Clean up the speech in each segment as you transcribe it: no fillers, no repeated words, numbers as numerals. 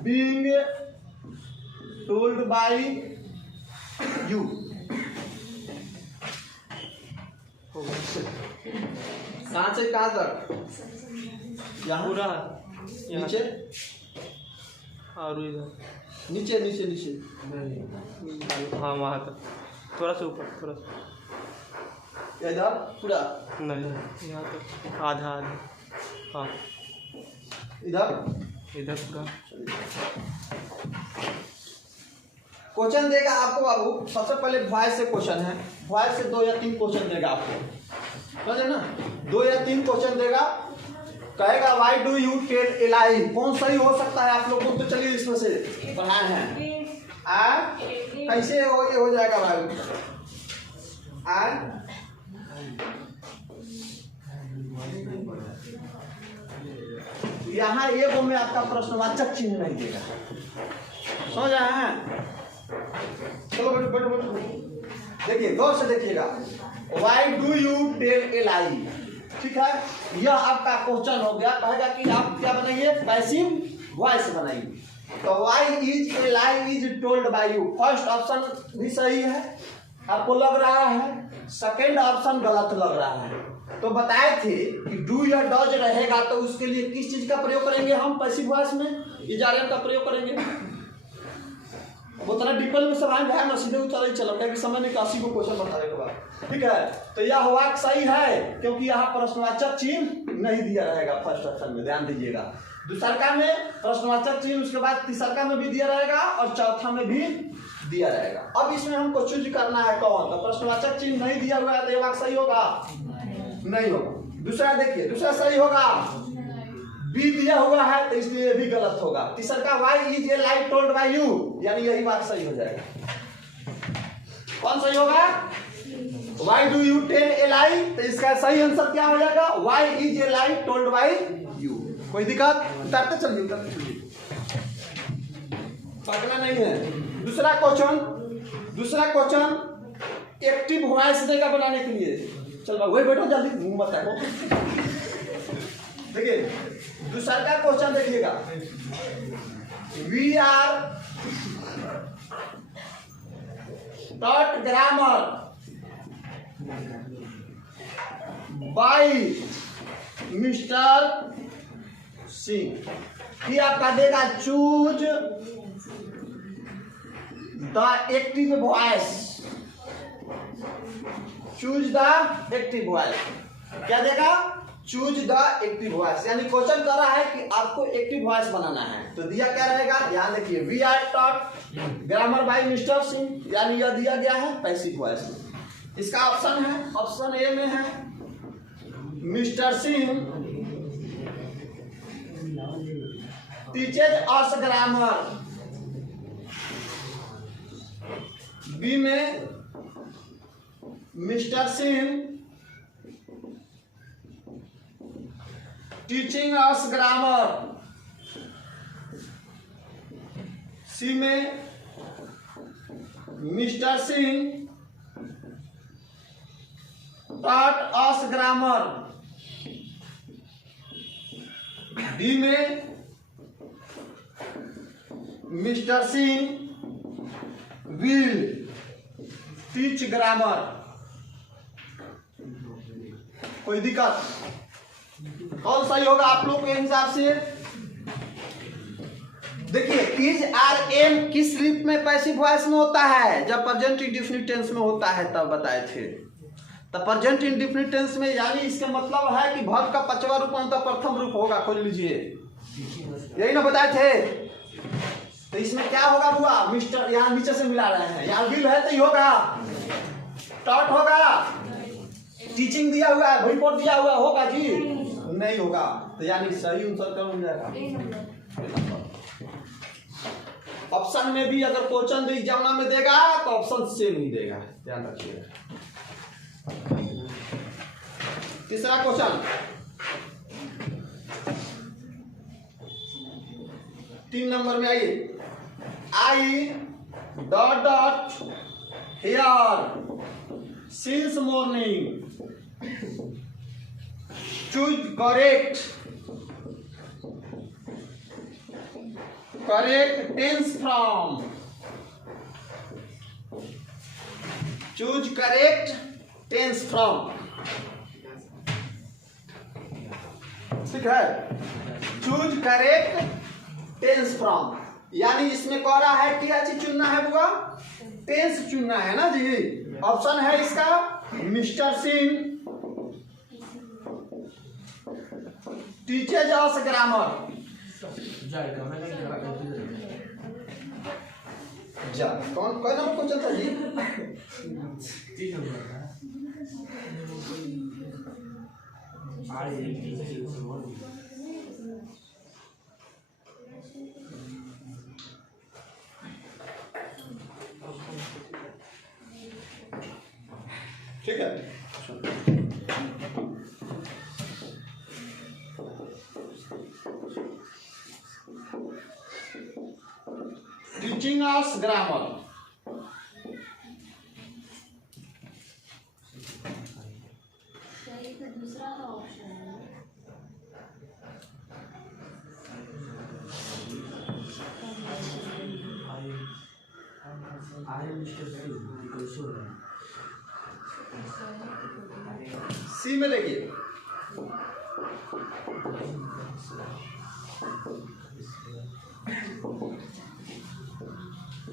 being told by you। कहाँ से कहाँ तक? यहाँ पूरा नीचे और इधर नीचे नीचे नीचे हाँ वहाँ तक थोड़ा सा ऊपर थोड़ा सा इधर पूरा नहीं यहाँ तक आधा आधा हाँ इधर पूरा क्वेश्चन देगा आपको बाबू। सबसे पहले वॉइस से क्वेश्चन है, वॉइस से 2 या 3 क्वेश्चन देगा आपको, समझे ना? 2 या 3 क्वेश्चन देगा, कहेगा why do you tell a lie. कौन सही हो सकता है आप लोग को? तो चलिए इसमें से पढ़ाए हैं। कैसे हो ये हो जाएगा भाई? यहाँ एक में आपका प्रश्नवाचक चिन्ह नहीं देगा, समझ आए हैं? चलो बैठो बैठो बैठो, देखिए गौर से देखिएगा। Why do you tell a lie, ठीक है? यह आपका क्वेश्चन हो गया। कहेगा कि आप क्या बनाइए? पैसिव वॉइस बनाइए। तो why is a lie is told by you, first option भी सही है आपको लग रहा है, सेकेंड ऑप्शन गलत लग रहा है। तो बताए थे कि डू या डज रहेगा तो उसके लिए किस चीज का प्रयोग करेंगे हम? पैसिव वॉइस में इजारे का प्रयोग करेंगे। वो तरह डिपल में सब आए ना, सीधे उतार ही चलो, क्या समय नहीं 80 को क्वेश्चन बताने के बाद, ठीक है? तो यह वाक्य सही है क्योंकि यहाँ प्रश्नवाचक चिन्ह नहीं दिया रहेगा फर्स्ट ऑप्शन में, ध्यान दीजिएगा। दूसरका में प्रश्नवाचक चिन्ह, उसके बाद तीसरका में भी दिया रहेगा और चौथा में भी दिया रहेगा। अब इसमें हमको चूज करना है कौन? तो प्रश्नवाचक चिन्ह नहीं दिया हुआ है तो ये वाक्य सही होगा? नहीं होगा। दूसरा देखिए, दूसरा सही होगा, बी दिया हुआ है तो इसलिए ये भी गलत होगा। तीसरा why is a lie told by you, यानी यही बात सही हो जाएगा। कौन सही होगा? Why do you tell a lie, तो इसका सही आंसर क्या हो जाएगा? Why is a lie told by you. कोई दिक्कत? उतारते चलिए उतारते चलिए, पकड़ना नहीं है। दूसरा क्वेश्चन एक्टिव वॉइस देगा बनाने के लिए। चल वही बैठो जल्दी, मुंह मत रखो। देखिए दूसरा का क्वेश्चन देखिएगा। We are taught grammar by mister Singh. ये आपका देगा choose the active voice, choose the active voice. क्या देगा? चूज द एक्टिव वॉइस, यानी क्वेश्चन कर रहा है कि आपको एक्टिव वॉइस बनाना है। तो दिया क्या रहेगा? ध्यान देखिए, we are taught grammar by mister Singh, यानी यह दिया गया है पैसिव वॉइस में। इसका ऑप्शन है, ऑप्शन ए में है mister Singh teaches us grammar, B में mister Singh teaching us grammar, C में mister Singh taught us grammar, D में mister Singh will teach grammar. कोई दिक्कत? कौन सही होगा आप लोग के हिसाब से? देखिए इज आर एम किस रूप में पैसिव वॉइस में होता है? जब प्रेजेंट इंडेफिनिट टेंस में होता है तब बताए थे। तो प्रेजेंट इंडेफिनिट टेंस में यानी इसका मतलब है कि वर्ब का 5वां रूप अंत प्रथम रूप होगा। खोल लीजिए, यही ना बताए थे। तो इसमें क्या होगा हुआ? मिस्टर यहाँ नीचे से मिला रहे हैं, यहाँ विल है तो ये होगा टॉट होगा, टीचिंग दिया हुआ है, रिपोर्ट दिया हुआ होगा जी? नहीं होगा। तो यानी सही आंसर क्या हो जाएगा? ऑप्शन में भी अगर क्वेश्चन भी एग्जाम में देगा तो ऑप्शन सेम ही देगा, ध्यान रखिएगा। तीसरा क्वेश्चन 3 नंबर में आइए। I dot here since morning, choose correct correct tense from, choose correct tense from, ठीक है, चूज करेक्ट टेंस फ्रॉम, यानी इसमें कह रहा है क्या चीज चुनना है बुआ, टेंस चुनना है ना जी। ऑप्शन है इसका मिस्टर सिंह टीचर्स अस ग्रामर, जा कौन कौन नंबर क्वेश्चन था जी, ठीक है। टीचिंग अस ग्रामर, दूसरा ऑप्शन है सी में देखिए,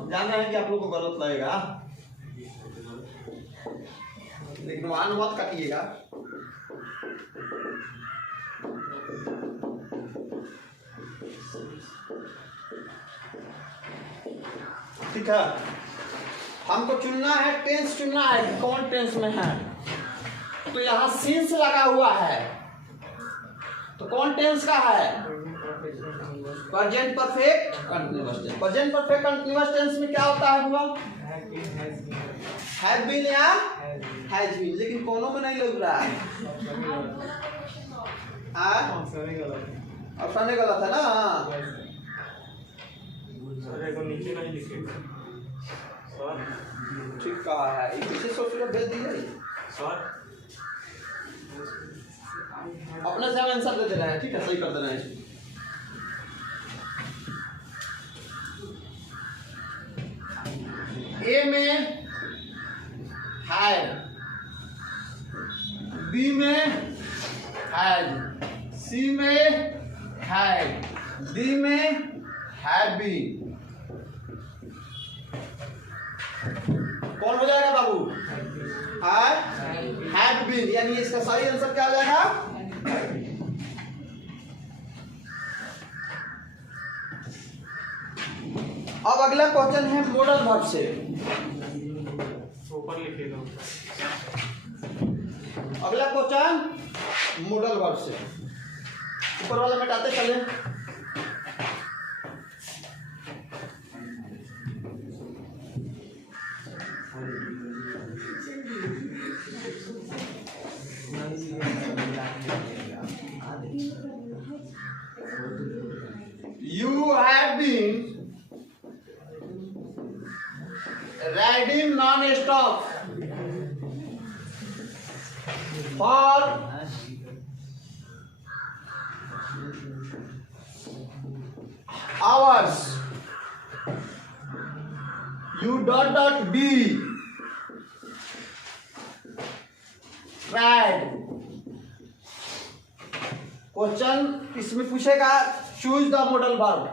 जानना है कि आप लोग को गलत लगेगा, लेकिन मान मत काटिएगा। ठीक है, हमको चुनना है, टेंस चुनना है कि कौन टेंस में है। तो यहाँ सिंस लगा हुआ है, तो कौन टेंस का है, present perfect continuous tense. Present perfect continuous tense में क्या होता है हुआ, हैव बीन या हैज बीन, लेकिन कोनो में नहीं लग रहा है, ऑप्शन नहीं गलत है ना, नीचे नहीं लिखेगा सर, ठीक कहा है, इसे सॉफ्टवेयर भेज दीजिए सर, अपने से हम आंसर दे दे रहे हैं, ठीक है, सही कर दे रहे हैं। ए में हैड, बी में हैड, सी में हैड, डी में हैव बीन, कौन हो जाएगा बाबू, हैव बीन, यानी इसका सही आंसर क्या हो जाएगा, अब अगला क्वेश्चन है मॉडल वर्ब से, ऊपर लिखेगा, अगला क्वेश्चन मॉडल वर्ब से, ऊपर वाला मिटाते चले। You have been riding non-stop for hours. You dot be tried. Question इसमें पूछेगा choose the modal verb,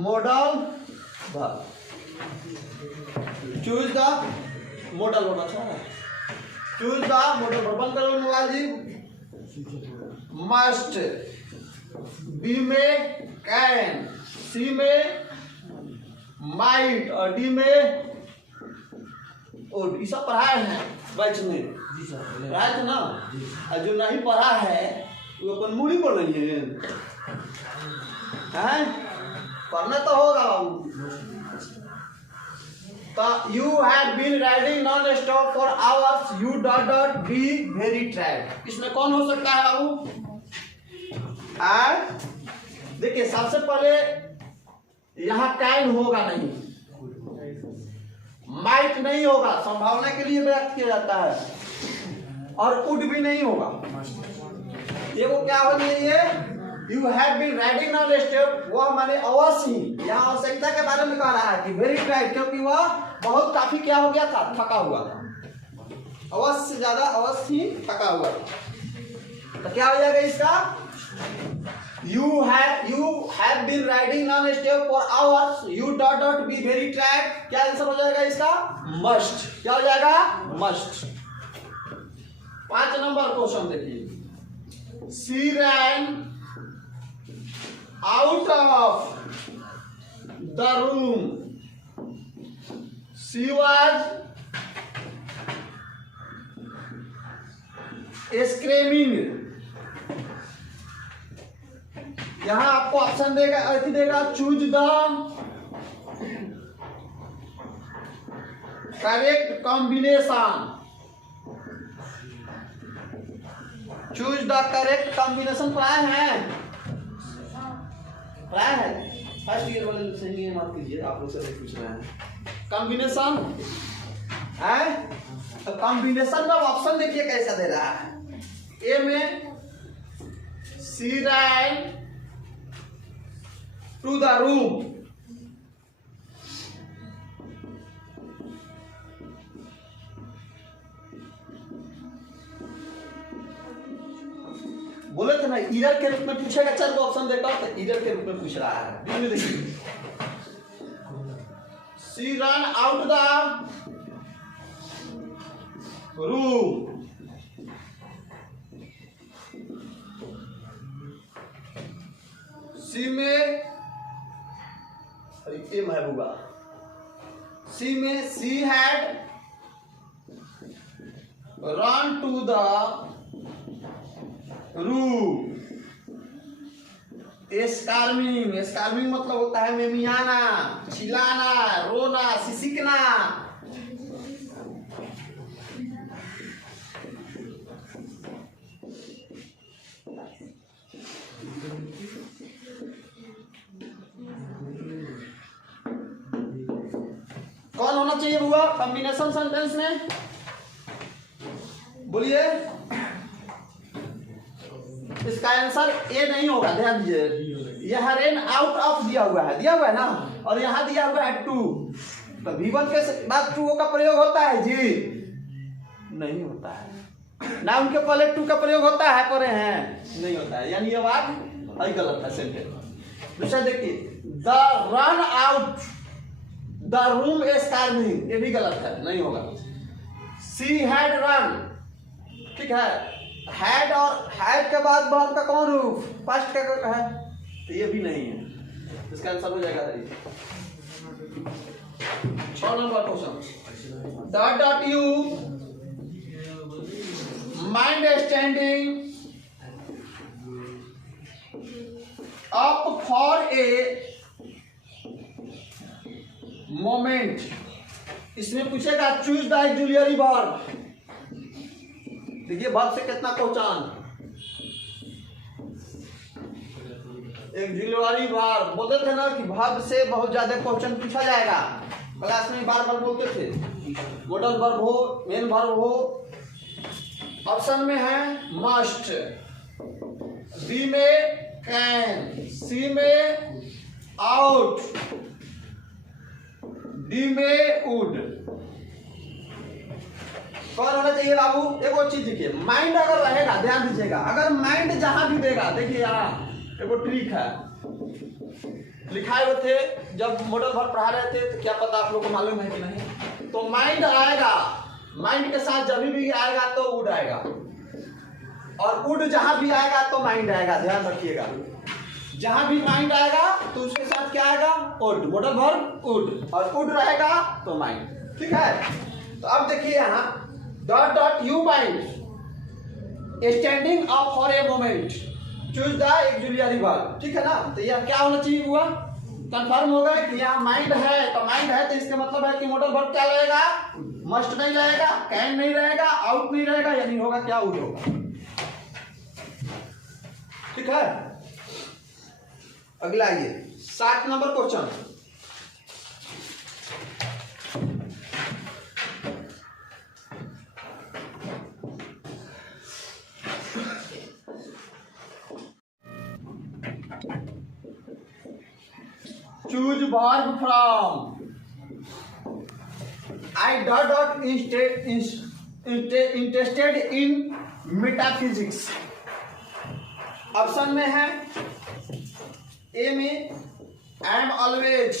modal verb, choose the modal verb, अच्छा है, चूज द मॉडल वर्ब, बंद करो मोबाइल जी। मस्ट, बी में कैन, सी में माइट और D में और ये सब पढ़ाए हैं बैच में, पढ़ाए थे ना, और जो नहीं पढ़ा है वो अपन मूड़ी बोल रही है, पढ़ना तो होगा बाबू। तो you have been riding non stop for hours, you dot dot be very tired, इसमें कौन हो सकता है बाबू, देखिए सबसे पहले यहाँ कैन होगा नहीं, माइट नहीं होगा, संभावना के लिए व्यक्त किया जाता है, और कुड भी नहीं होगा, ये वो क्या हो गया ये you have been riding on step, वह माने अवश्य ही, यहाँ आवश्यकता के बारे में कह रहा है कि वेरी टायर्ड, क्योंकि वह बहुत काफी क्या हो गया था, थका हुआ था, अवश्य से ज्यादा अवश्य ही थका हुआ था। तो क्या हो जाएगा इसका, you have been riding on a step for hours, you dot be very tired, क्या आंसर हो जाएगा इसका, must, क्या हो जाएगा, must। 5 नंबर क्वेश्चन देखिए, she ran out of the room, she was screaming, यहां आपको ऑप्शन देगा, ऐसी देगा, choose the correct combination, choose the correct combination पढ़ाए हैं, पढ़ाए हैं, फर्स्ट ईयर वाले सही है, मत कीजिए, आप लोग से पूछ रहे हैं कॉम्बिनेशन है। तो कॉम्बिनेशन का ऑप्शन देखिए कैसा दे रहा है, ए में सी ran to the room, बोले थे ना इरर के रूप में पूछेगा, 4 को ऑप्शन देगा तो इरर के रूप में पूछ रहा है। देखिए she ran out the room, C में ए महबूबा, सी में she had run to the room, screaming, screaming मतलब होता है मेमियाना, चिल्लाना, रोना, सिसकना। कौन होना चाहिए बुआ कॉम्बिनेशन सेंटेंस में, बोलिए, इसका आंसर ए नहीं होगा, ध्यान दीजिए, यह रेन आउट ऑफ दिया हुआ है ना, और यहां दिया हुआ है टू, तो V1 के बाद टू का प्रयोग होता है जी, नहीं होता है ना, उनके पहले टू का प्रयोग होता है, पढ़े हैं, नहीं होता है, यानी ये बात है गलत है सेंटेंस। दूसरा देखिए, the run out the room screaming, ये भी गलत है, नहीं होगा। सी हैड रन, ठीक है, हैड और हैड के बाद वर्ब का कौन रूप, फर्स्ट का है, तो ये भी नहीं है, इसका आंसर हो जाएगा 6 number question, dot U mind standing up for a moment, इसमें पूछेगा चूज द ऑक्सिलरी वर्ब, देखिए वर्ब से कितना पहचान, ऑक्सिलरी वर्ब, बोलते थे ना कि वर्ब से बहुत ज्यादा क्वेश्चन पूछा जाएगा, क्लास में बार बार बोलते थे, मॉडल वर्ब हो, मेन वर्ब हो। ऑप्शन में है मस्ट, बी में कैन, सी में आउट, डी में वुड। कौन होना चाहिए बाबू, एक और चीज देखिए, माइंड अगर रहेगा, ध्यान दीजिएगा, अगर माइंड जहां भी देगा, देखिए यहाँ एक ट्रिक है, लिखाए हुए थे जब मॉडल वर्ब पढ़ा रहे थे, तो क्या पता आप लोग को मालूम है कि नहीं, तो माइंड आएगा, माइंड के साथ जब भी आएगा तो वुड आएगा, और वुड जहां भी आएगा तो माइंड आएगा, ध्यान रखिएगा, जहां भी माइंड आएगा तो उसके साथ क्या आएगा, वुड, मॉडल वर्ब वुड, और वुड रहेगा तो माइंड, ठीक है। तो अब देखिए यहाँ dot U mind standing up for a moment, choose the auxiliary verb, ठीक है ना, तो यह क्या होना चाहिए हुआ, कंफर्म हो गया कि यहाँ माइंड है, तो माइंड है तो इसका मतलब है कि मॉडल वर्ब क्या रहेगा, मस्ट नहीं रहेगा, कैन नहीं रहेगा, आउट नहीं रहेगा, यानी होगा क्या, वुड होगा, ठीक है। अगला आइए 7 number question, choose verb from I dot interested in metaphysics. Option में है ए में आई एम ऑलवेज,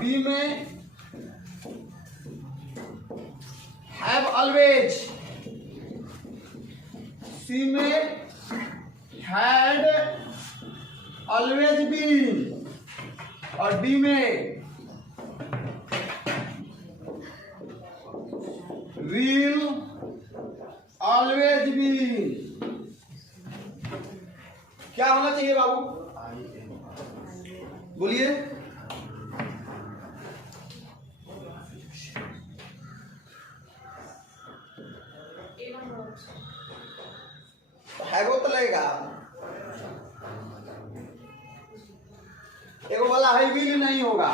बी में हैव ऑलवेज, सी में हैड ऑलवेज बीन और डी में विल ऑलवेज बी। क्या होना चाहिए बाबू, बोलिए। हैगो तो लगेगा, एगो वाला है विल नहीं होगा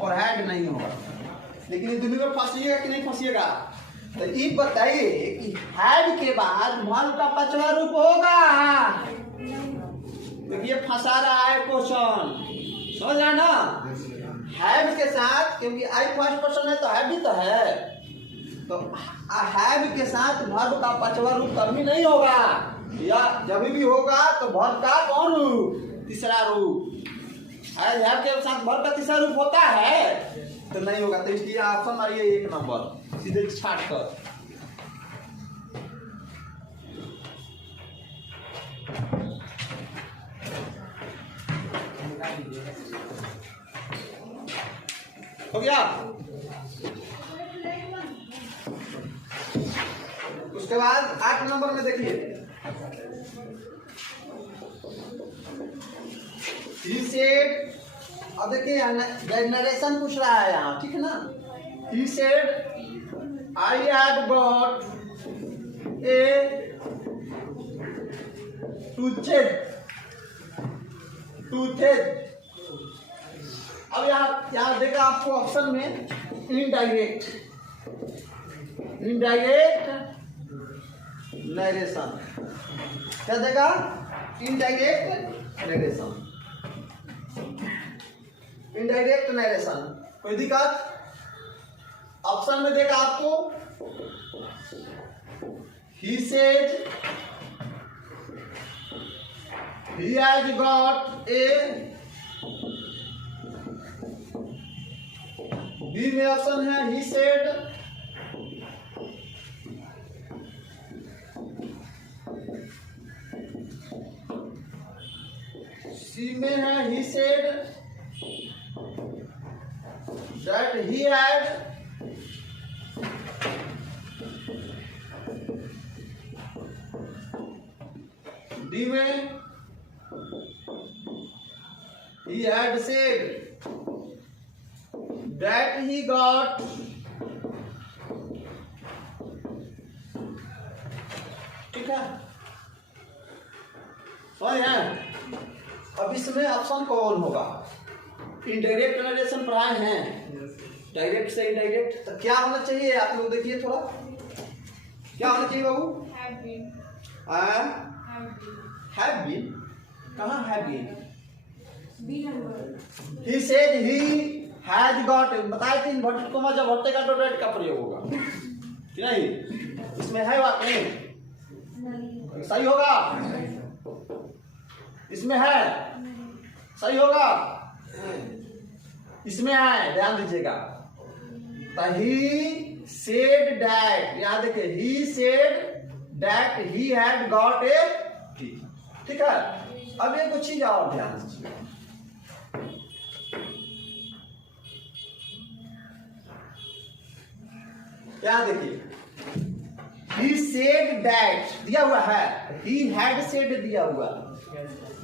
और हैड नहीं होगा, लेकिन ये दोनों में फंसिएगा कि नहीं फंसिएगा। तो ये बताइए कि हैड के बाद वर्ब का पांचवा रूप होगा, क्योंकि ये फंसा रहा है क्वेश्चन, समझ रहा ना। हैव के साथ, क्योंकि आई फर्स्ट पर्सन है तो हैव भी तो है, तो हैव के साथ वर्ब का पांचवा रूप कभी नहीं होगा, या जब भी होगा तो वर्ब का कौन रूप, तीसरा रूप। हैव के साथ वर्ब का तीसरा रूप होता है तो नहीं होगा, तो इसलिए ऑप्शन मारिए 1 नंबर, सीधे छाट कर। हो गया। उसके बाद 8 नंबर में देखिए, he said, अब देखिए नरेशन पूछ रहा है यहाँ, ठीक है ना। he said I had got a toothache। अब यहाँ देखा आपको ऑप्शन में इनडायरेक्ट नरेशन, क्या देगा, इनडायरेक्ट नरेशन। कोई दिक्कत, ऑप्शन में देखा आपको he said he has got a, B में ऑप्शन है he said सी में है he said that he had D में he had said that he got ठीक है। और अब इसमें ऑप्शन कौन होगा, इनडायरेक्ट नरेशन पढ़ाए हैं, डायरेक्ट से इनडायरेक्ट, तो क्या होना चाहिए आप लोग देखिए थोड़ा, क्या होना चाहिए बाबू, हैव बीन, कहाँ have been, he said he has got, बताए थे इन्वर्टेड कॉमा जब हटते का तो डॉट का प्रयोग होगा कि नहीं, इसमें है बात नहीं, सही होगा, इसमें है, सही होगा, इसमें है, ध्यान दीजिएगा। तो he said that, याद देखिए, he said that he had got a, ठीक है। अब ये कुछ चीज और ध्यान दीजिए, क्या देखिए, he said that दिया हुआ है, he had said दिया हुआ,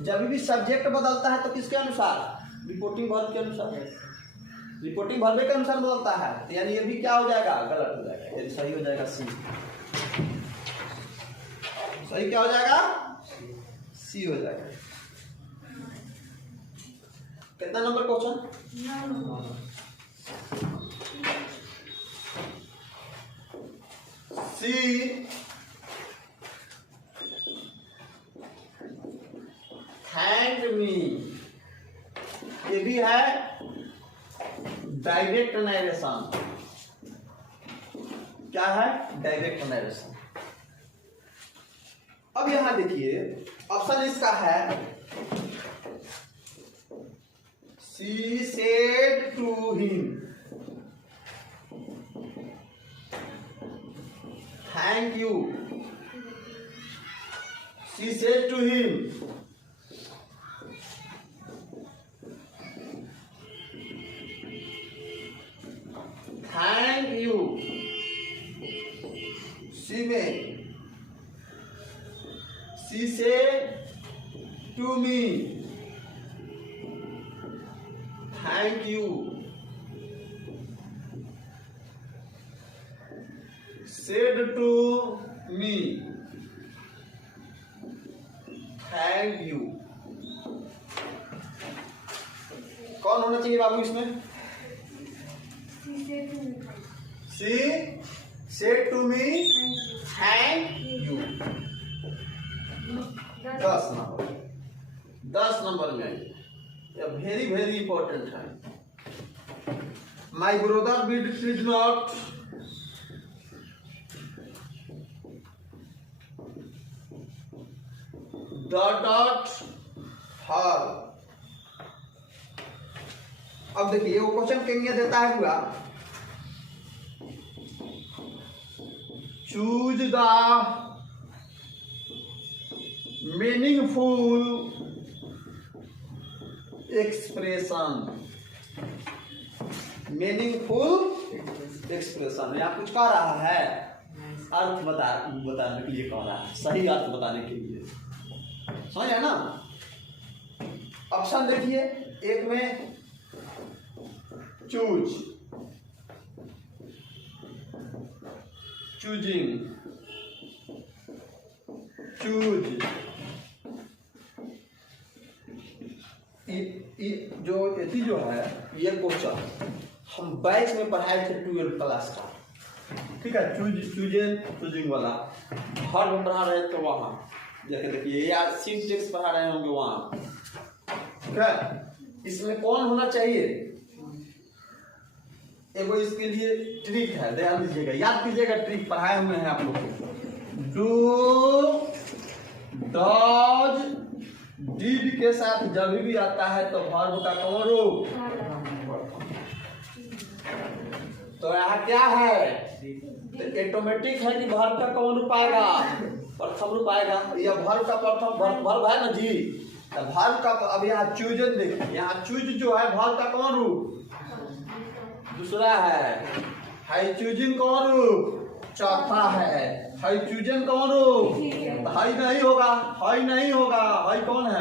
जब भी सब्जेक्ट बदलता है तो किसके अनुसार, रिपोर्टिंग वर्ब के अनुसार, रिपोर्टिंग वर्ब के अनुसार बदलता है, तो यानी ये भी क्या हो जाएगा, गलत हो जाएगा, यानी सही हो जाएगा सी, सही क्या हो जाएगा, सी हो जाएगा। कितना number question, she thank me ये भी है डायरेक्ट नरेशन। क्या है? Direct narration. अब यहां देखिए ऑप्शन इसका है she said to him thank you. She said to him thank you. She में she said to me thank you. Said to me thank you. कौन होना चाहिए बाबू इसमें? She said to me thank you. 10 number में very very important है। My brother did not dot हर। अब देखिए वो क्वेश्चन कहेंगे देता है पूरा choose the meaningful expression. Meaningful expression यहाँ कुछ कह रहा है, अर्थ बताने के लिए कह रहा है, सही अर्थ बताने के लिए। समझ है ना? ऑप्शन देखिए, एक में चूज, चूजिंग, चूज, जो यदि जो है ये क्वेश्चन हम बैच में पढ़ाए थे 12th क्लास का, ठीक है। चूजेन चूजिंग वाला हर में पढ़ा रहे तो वहाँ जाके देखिए, या सिंटेक्स पढ़ा रहे होंगे वहाँ, ठीक है। इसमें कौन होना चाहिए? एगो इसके लिए ट्रिक है, ध्यान दीजिएगा, याद कीजिएगा, ट्रिक पढ़ाए हुए हैं आप लोग को। डू, डज, डिड के साथ जब भी आता है तो वर्ब का कौन रूप? तो यहाँ क्या है? तो ऑटोमेटिक है कि वर्ब का कौन रूप आएगा? प्रथम रूप आएगा। यह वर्ब का प्रथम वर्ब है ना जी, तो वर्ब का अब यहाँ चूजन देखिए, यहाँ चूज जो है वर्ब का कौन रूप? दूसरा है। हाई चूजिंग कौन रूप? चौथा है। हाई चूजन कौन रूप? हाई नहीं होगा, हाई नहीं होगा, हाई कौन है?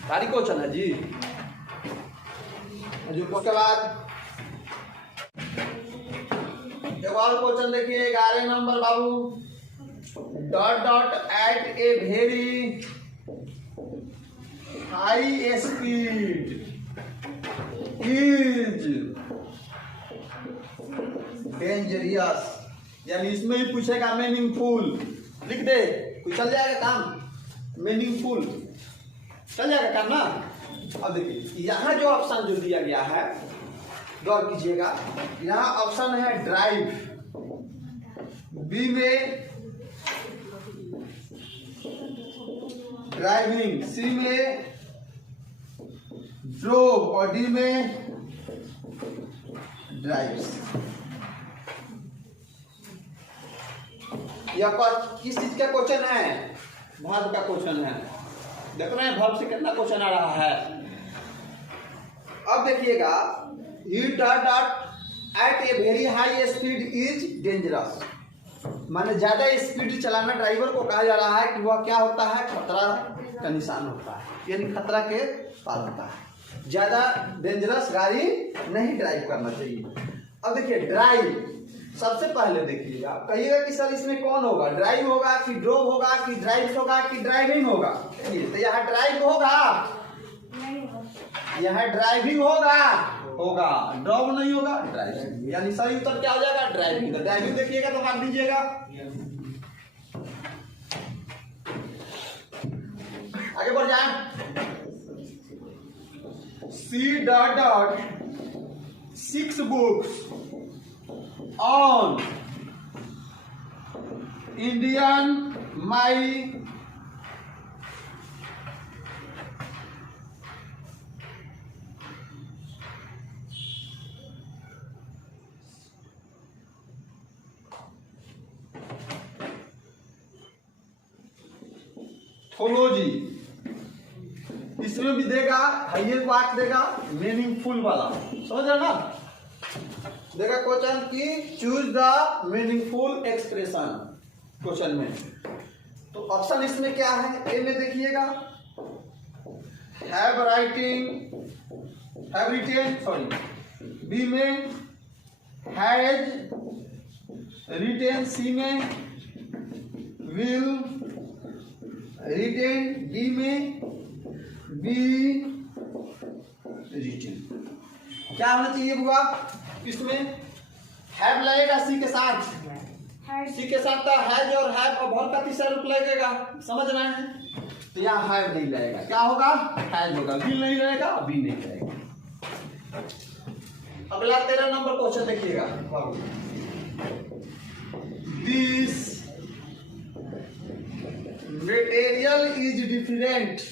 सारी क्वेश्चन है जी। उसके बाद एक और क्वेश्चन देखिए 11 नंबर बाबू। Dot dot at a very high speed is dangerous. यानी इसमें ही पूछेगा मीनिंगफुल, लिख दे, कोई चल जाएगा काम, मीनिंगफुल चल जाएगा काम ना। अब देखिए यहाँ जो ऑप्शन जो दिया गया है, गौर कीजिएगा, यहाँ ऑप्शन है ड्राइव, बी में ड्राइविंग, सी में ड्रोव और डी में ड्राइव्स। यह किस चीज का क्वेश्चन है? वर्ब का क्वेश्चन है। देख रहे हैं वर्ब से कितना क्वेश्चन आ रहा है। अब देखिएगा, he dot at a very high speed is dangerous, माने ज्यादा स्पीड चलाना ड्राइवर को कहा जा रहा है कि वह क्या होता है? खतरा का निशान होता है, यानी खतरा के पार होता है। ज्यादा डेंजरस गाड़ी नहीं ड्राइव करना चाहिए। अब देखिए ड्राइव, सबसे पहले देखिएगा, कहिएगा कि सर इसमें कौन होगा? ड्राइव होगा कि ड्रोव होगा कि ड्राइव होगा कि ड्राइविंग होगा? तो यहाँ ड्राइव होगा, यहाँ ड्राइविंग होगा, ड्रोव नहीं होगा, ड्राइविंग। यानी सही उत्तर क्या हो जाएगा? ड्राइविंग। तो ड्राइविंग देखिएगा तो मार दीजिएगा। आगे बढ़ जाए, C dot dot 6 books on Indian my थोलॉजी। इसमें भी देगा, ये वाक्य देगा मीनिंगफुल वाला, समझ रहे ना। देगा क्वेश्चन की choose the meaningful expression question में। तो ऑप्शन इसमें क्या है, ए में देखिएगा हैव रिटेन, सॉरी बी में हैज रिटेन, सी में विल रिटेन, डी में बी रिटेन। क्या होना चाहिए बुआ इसमें, हैव लगेगा सी के साथ, सी के साथ तो हैज और हैव और बहुत का तीसरा रूप लगेगा, समझ रहे हैं। तो यहाँ हैव नहीं लगेगा, क्या होगा हैज होगा, विल नहीं लगेगा, बी नहीं लगेगा। अगला 13 नंबर क्वेश्चन देखिएगा। This material is different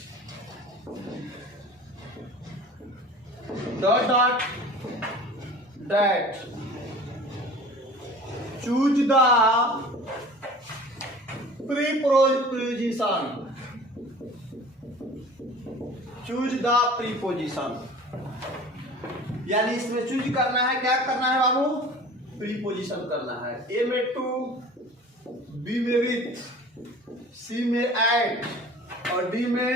dot dot that choose the preposition, choose the preposition। यानी इसमें चूज करना है, क्या करना है बाबू, प्रीपोजिशन करना है। ए में टू, बी में विथ, सी में एट और डी में।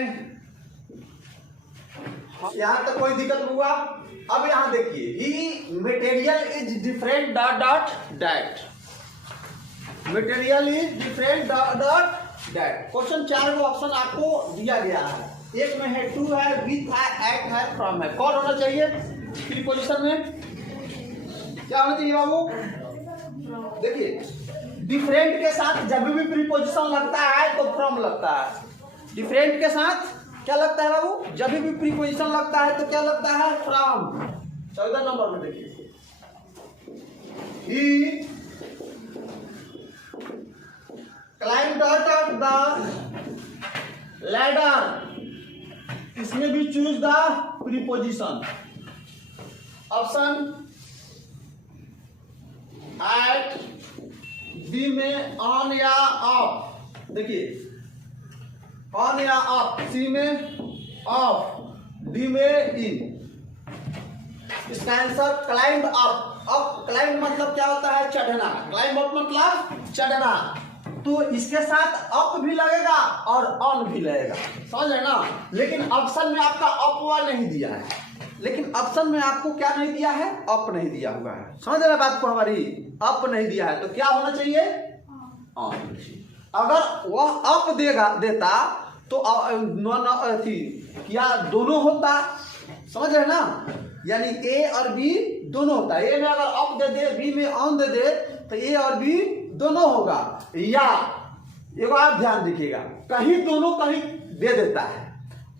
यहां तक कोई दिक्कत हुआ। अब यहां देखिए he material is different dot dot that, material is different dot dot that. Question 4 को ऑप्शन आपको दिया गया है, एक में है टू है, विथ है, एट है, फ्रॉम है। कौन होना चाहिए प्रीपोजिशन में, क्या होना चाहिए बाबू, देखिए डिफरेंट के साथ जब भी प्रीपोजिशन लगता है तो फ्रॉम लगता है। डिफरेंट के साथ क्या लगता है बाबू, जब भी प्रीपोजिशन लगता है तो क्या लगता है, फ्रॉम। 14 नंबर में देखिए he climb out the ladder, इसमें भी choose the preposition. Option at, B में ऑन या ऑफ, देखिए ऑन या ऑफ, सी में ऑफ, डी में इन। इसका answer climb up. Up climb मतलब क्या होता है, चढ़ना। क्लाइंब अप मतलब चढ़ना, तो इसके साथ अप भी लगेगा और ऑन भी लगेगा, समझ रहे ना। लेकिन ऑप्शन में आपका अप वा नहीं दिया है, लेकिन ऑप्शन में आपको क्या नहीं दिया है, अप नहीं दिया हुआ है, समझ रहे बात को हमारी, अप नहीं दिया है। तो क्या होना चाहिए, ऑन। अगर वह अप देता तो क्या दोनों होता, समझ रहे ना। यानी ए और बी दोनों होता है। ए में अगर अप दे दे, बी में ऑन दे दे तो ए और बी दोनों होगा। या एक बात ध्यान रखिएगा, कहीं दोनों कहीं दे देता है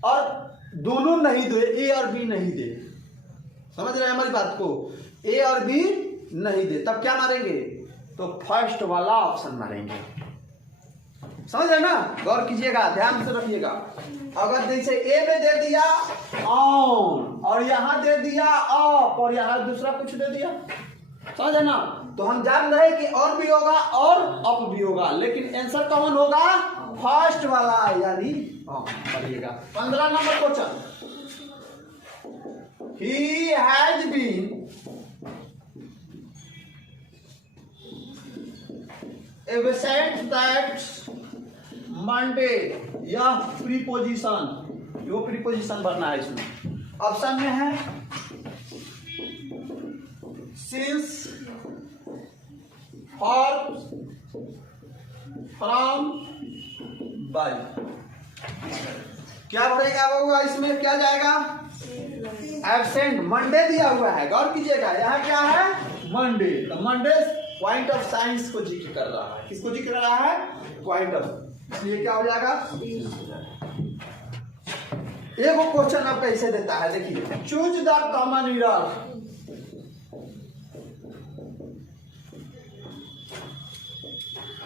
और दोनों नहीं दे, ए और बी नहीं दे, समझ रहे हैं हमारी बात को, ए और बी नहीं दे, तब क्या मारेंगे, तो फर्स्ट वाला ऑप्शन मारेंगे, समझ रहे ना। गौर कीजिएगा, ध्यान से रखिएगा। अगर जैसे ए में दे दिया ऑन और यहां दे दिया ऑफ और यहां दूसरा कुछ दे दिया, समझ रहे ना, तो हम जान रहे कि ऑन भी होगा और अप भी होगा, लेकिन आंसर कौन होगा, फर्स्ट वाला यानी पढ़िएगा। 15 number question, he has been absent that Monday, यह प्रीपोजिशन, वो प्रीपोजिशन भरना है इसमें। ऑप्शन में है सिंस, फॉर, फ्रॉम, बाय। क्या भरेगा बाबू, इसमें क्या जाएगा, एब्सेंट। मंडे दिया हुआ है, गौर कीजिएगा, यहाँ क्या है, मंडे। तो मंडे पॉइंट ऑफ साइंस को जिक्र कर रहा है, किसको जिक्र कर रहा है, पॉइंट ऑफ, इसलिए क्या हो जाएगा, एक क्वेश्चन आपका ऐसे देता है, देखिए choose the common error.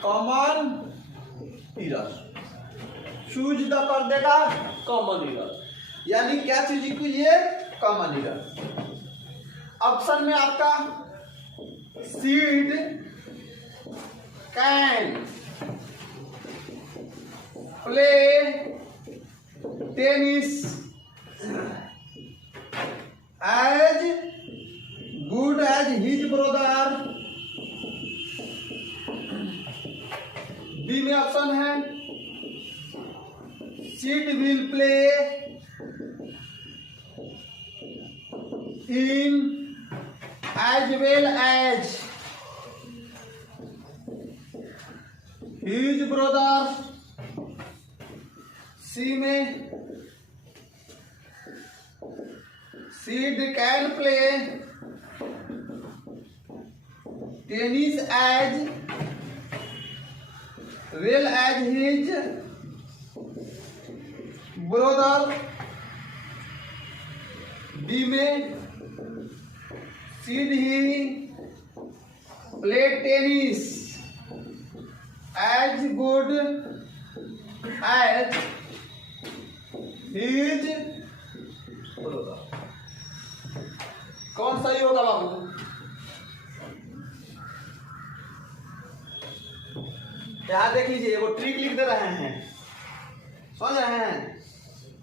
Common error choose the कर देगा कॉमन एरर, यानी क्या चीज को ये कॉमन एरर। ऑप्शन में आपका Sid can play tennis as good as his brother. B में ऑप्शन है Sid will play in as well as his brother. C में Sid can play tennis as well as his brother. D में Sid he play tennis as good as his brother. कौन सही होगा बाबू? यहां देख लीजिए, वो ट्रिक लिख दे रहे हैं, समझ रहे हैं,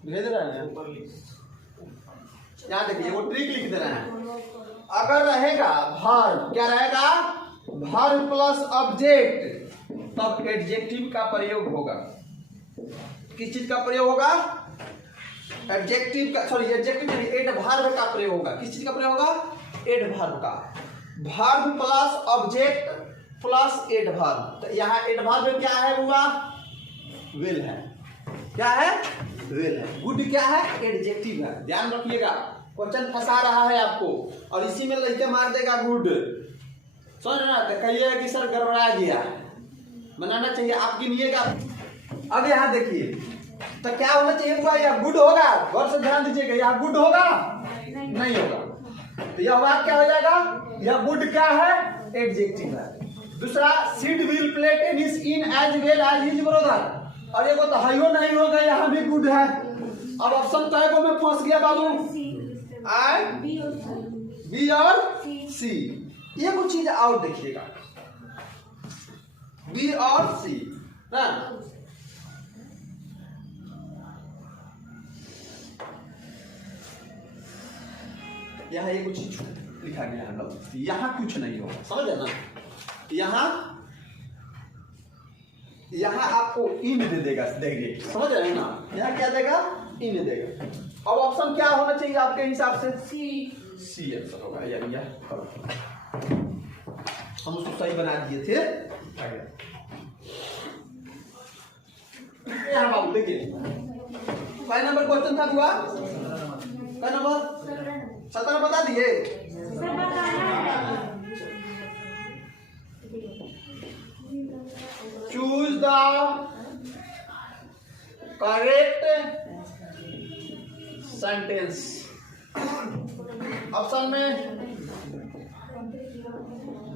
भेज रहे हैं ऊपर लिख। यहां देखिए वो ट्रिक लिख दे रहे हैं। अगर रहेगा वर्ब, क्या रहेगा? वर्ब प्लस ऑब्जेक्ट, तब एडजेक्टिव का प्रयोग होगा। किस चीज का प्रयोग होगा? एडजेक्टिव का, सॉरी एडजेक्टिव नहीं, एडवर्ब का प्रयोग होगा। किस चीज का प्रयोग होगा? एडवर्ब का। Verb plus object plus adverb. तो यहाँ एडवर्ब क्या है हुआ? विल है। क्या है? विल है। गुड क्या है? एडजेक्टिव है। ध्यान रखिएगा, क्वेश्चन फंसा रहा है आपको और इसी में लड़के मार देगा गुड। समझ रहे ना? तो कहिएगा कि सर गड़बड़ा गया, बनाना चाहिए, आप गिनिएगा। अब यहाँ देखिए, तो क्या होना चाहिए हुआ? या गुड होगा, गौर से ध्यान दीजिएगा, या गुड होगा? नहीं होगा। तो यह वाक्य क्या हो जाएगा? यह गुड क्या है? एडजेक्टिव है। दूसरा, Sid will play tennis in as well as his brother. और ये तो हाइयो नहीं होगा, यहाँ भी गुड है। अब ऑप्शन तय को मैं फंस गया बाबू, आई बी और सी। ये कुछ चीज और देखिएगा, बी और सी ना। यहाँ ये कुछ चीज लिखा गया है गलत, यहाँ कुछ नहीं होगा, समझ है ना। यहाँ आपको इन दे देगा, देखिए समझ रहे हैं ना। यहाँ क्या देगा? इन देगा। अब ऑप्शन क्या होना चाहिए आपके हिसाब से? सी आंसर होगा। यानी हम उसको सही बना दिए थे। यहाँ बाबू देखिए, कई नंबर क्वेश्चन था हुआ? कई नंबर? 17 बता दिए। Choose the correct sentence. Option में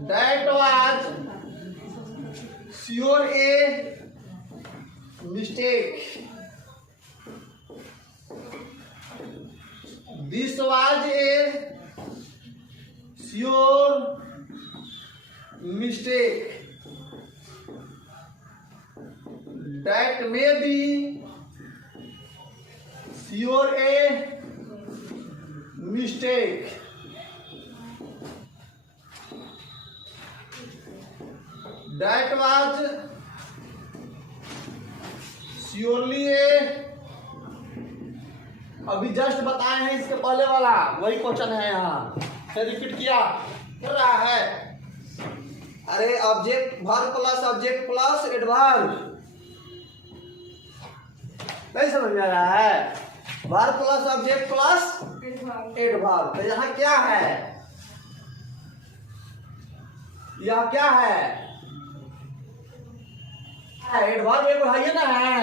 that was sure a mistake, this was a sure mistake, that may be sure a mistake, that was surely a, अभी जस्ट बताए हैं इसके पहले वाला वही क्वेश्चन है, यहाँ से रिपीट किया कर रहा है। अरे object verb plus object plus adverb, नहीं समझ में आ रहा है? Verb plus object plus adverb. तो यहाँ क्या है? यह क्या है? एडवर्ब एक हाई ना है,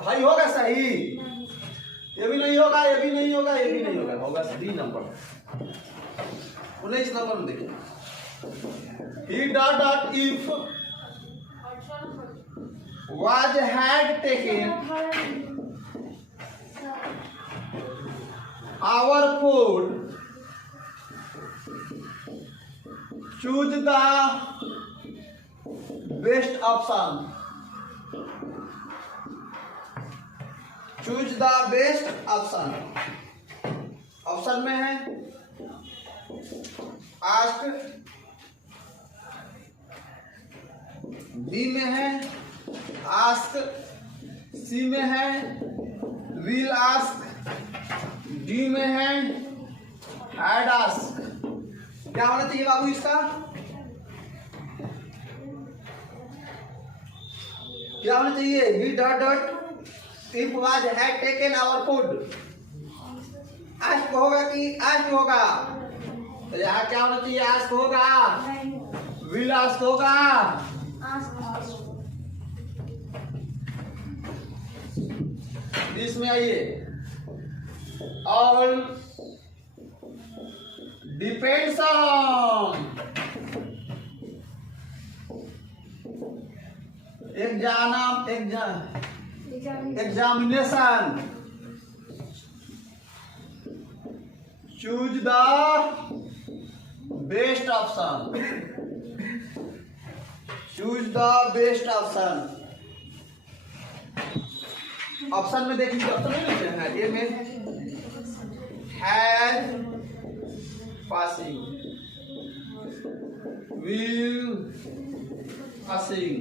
हाई होगा सही। ये भी नहीं होगा, ये भी नहीं होगा, ये भी नहीं होगा, होगा 3 नंबर 19 नंबर में देखिए he dot if was had taken our food, choose the best option, choose the best option. Option में है ask, बी में है आस्क, सी में है विल आस्क, डी में है हैड आस्क। क्या होना चाहिए बाबू इसका? क्या होना चाहिए? He dot dot if was had taken our food. Ask होगा कि आस्क होगा? तो यहाँ क्या होना चाहिए? आस्क होगा, विल आस्क होगा, इसमें आइए all depends on examination, choose the best option, choose the best option. Option में देखिए, ऑप्शन में लिखते हैं ये में has passing, will passing,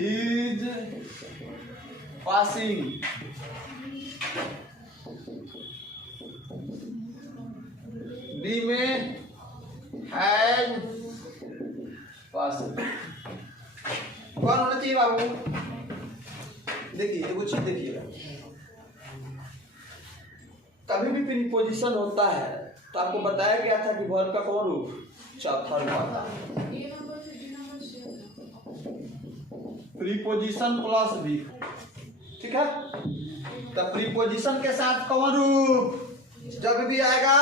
is passing, D में हैज पासिंग। कौन होना चाहिए बाबू? देखिए वो चीज देखिएगा, कभी भी प्रीपोजिशन होता है तो आपको बताया गया था कि वर्ब का कौन रूप? चौथा रूप आता है, प्रीपोजिशन प्लस भी, ठीक है। तो प्रीपोजिशन के साथ कौन रूप जब भी आएगा,